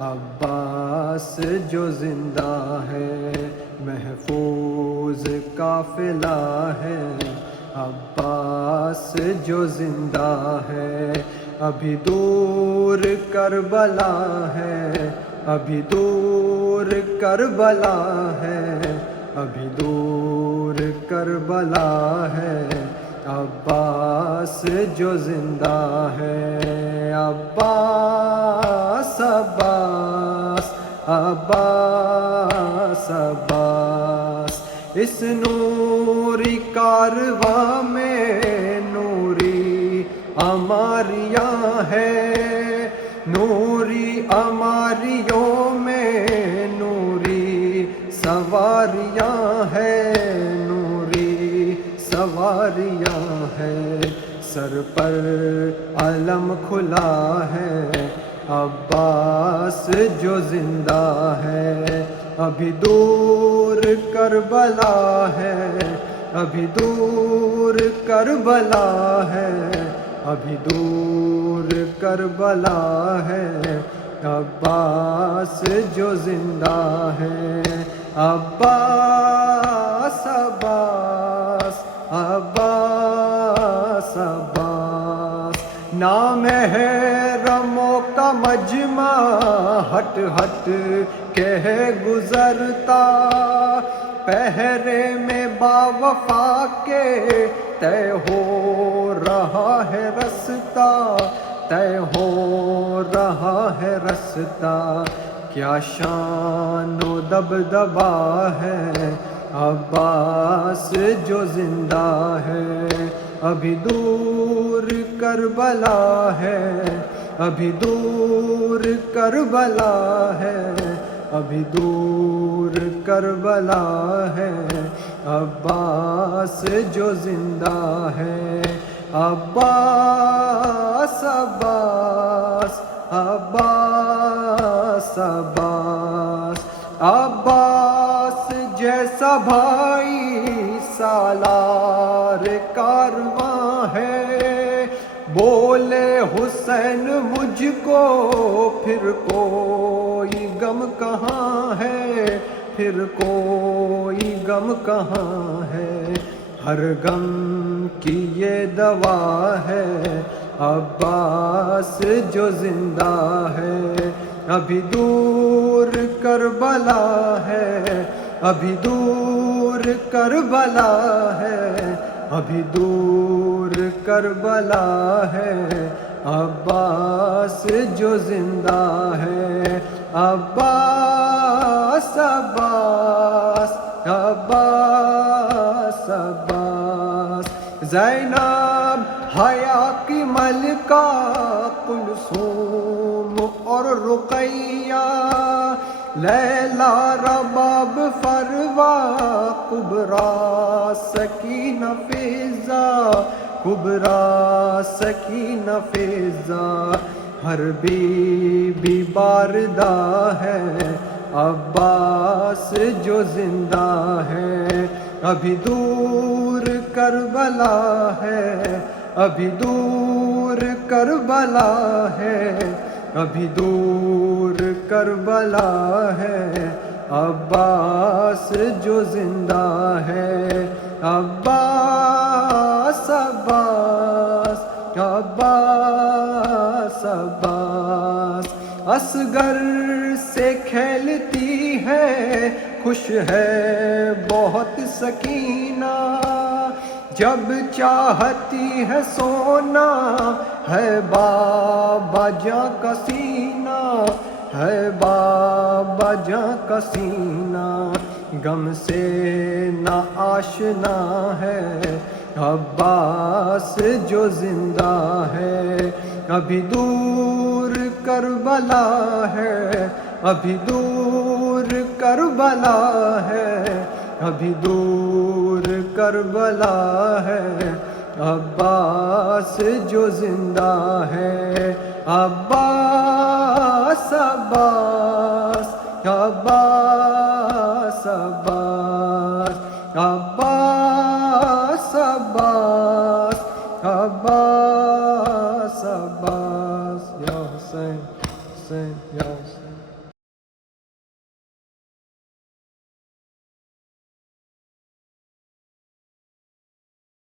عباس جو زندہ ہے. محفوظ قافلہ ہے عباس جو زندہ ہے. ابھی دور کربلا ہے ابھی دور کربلا ہے ابھی دور کربلا ہے عباس جو زندہ ہے. عباس عباس عباس عباس اس نوری کارواں میں نوری اماریاں ہے. نوری اماریوں میں نوری سواریاں ہے نوری سواریاں ہے. سر پر علم کھلا ہے عباس جو زندہ ہے. ابھی دور کربلا ہے ابھی دور کربلا ہے ابھی دور کربلا ہے عباس جو زندہ ہے. عباس عباس عباس عباس نام ہے رمو کا مجمع ہٹ ہٹ کے گزرتا. پہرے میں با وفا کے طے ہو رہا ہے رستہ طے ہو رہا ہے رستہ. کیا شان و دبدبا ہے عباس جو زندہ ہے. ابھی دور کربلا ہے ابھی دور کربلا ہے ابھی دور کربلا ہے عباس جو زندہ ہے. عباس عباس عباس عباس عباس جیسا بھائی سالار کارواں ہے. بولے حسین مجھ کو پھر کوئی غم کہاں ہے پھر کوئی غم کہاں ہے. ہر غم کی یہ دوا ہے عباس جو زندہ ہے. ابھی دور کربلا ہے ابھی دور کربلا ہے ابھی دور کربلا ہے عباس جو زندہ ہے. عباس عباس عباس عباس زینب حیا کی ملکہ کلثوم اور رقیہ لیلا رباب فروا کبرا سکینہ فیضا کبرا سکینہ فیضا. ہر بی بی باردہ ہے عباس جو زندہ ہے. ابھی دور کربلا ہے ابھی دور کربلا ہے ابھی دور کربلا ہے عباس جو زندہ ہے. عباس عباس عباس عباس اصغر سے کھیلتی ہے خوش ہے بہت سکینہ جب چاہتی ہے سونا ہے بابا جاں کا سینہ ہے بابا جاں کا سینہ غم سے نہ آشنا ہے عباس جو زندہ ہے ابھی دور کربلا ہے ابھی دور کربلا ہے ابھی دور کربلا ہے عباس جو زندہ ہے عباس عباس عباس عباس عباس عباس عباس عباس یا حسین حسین یا حسین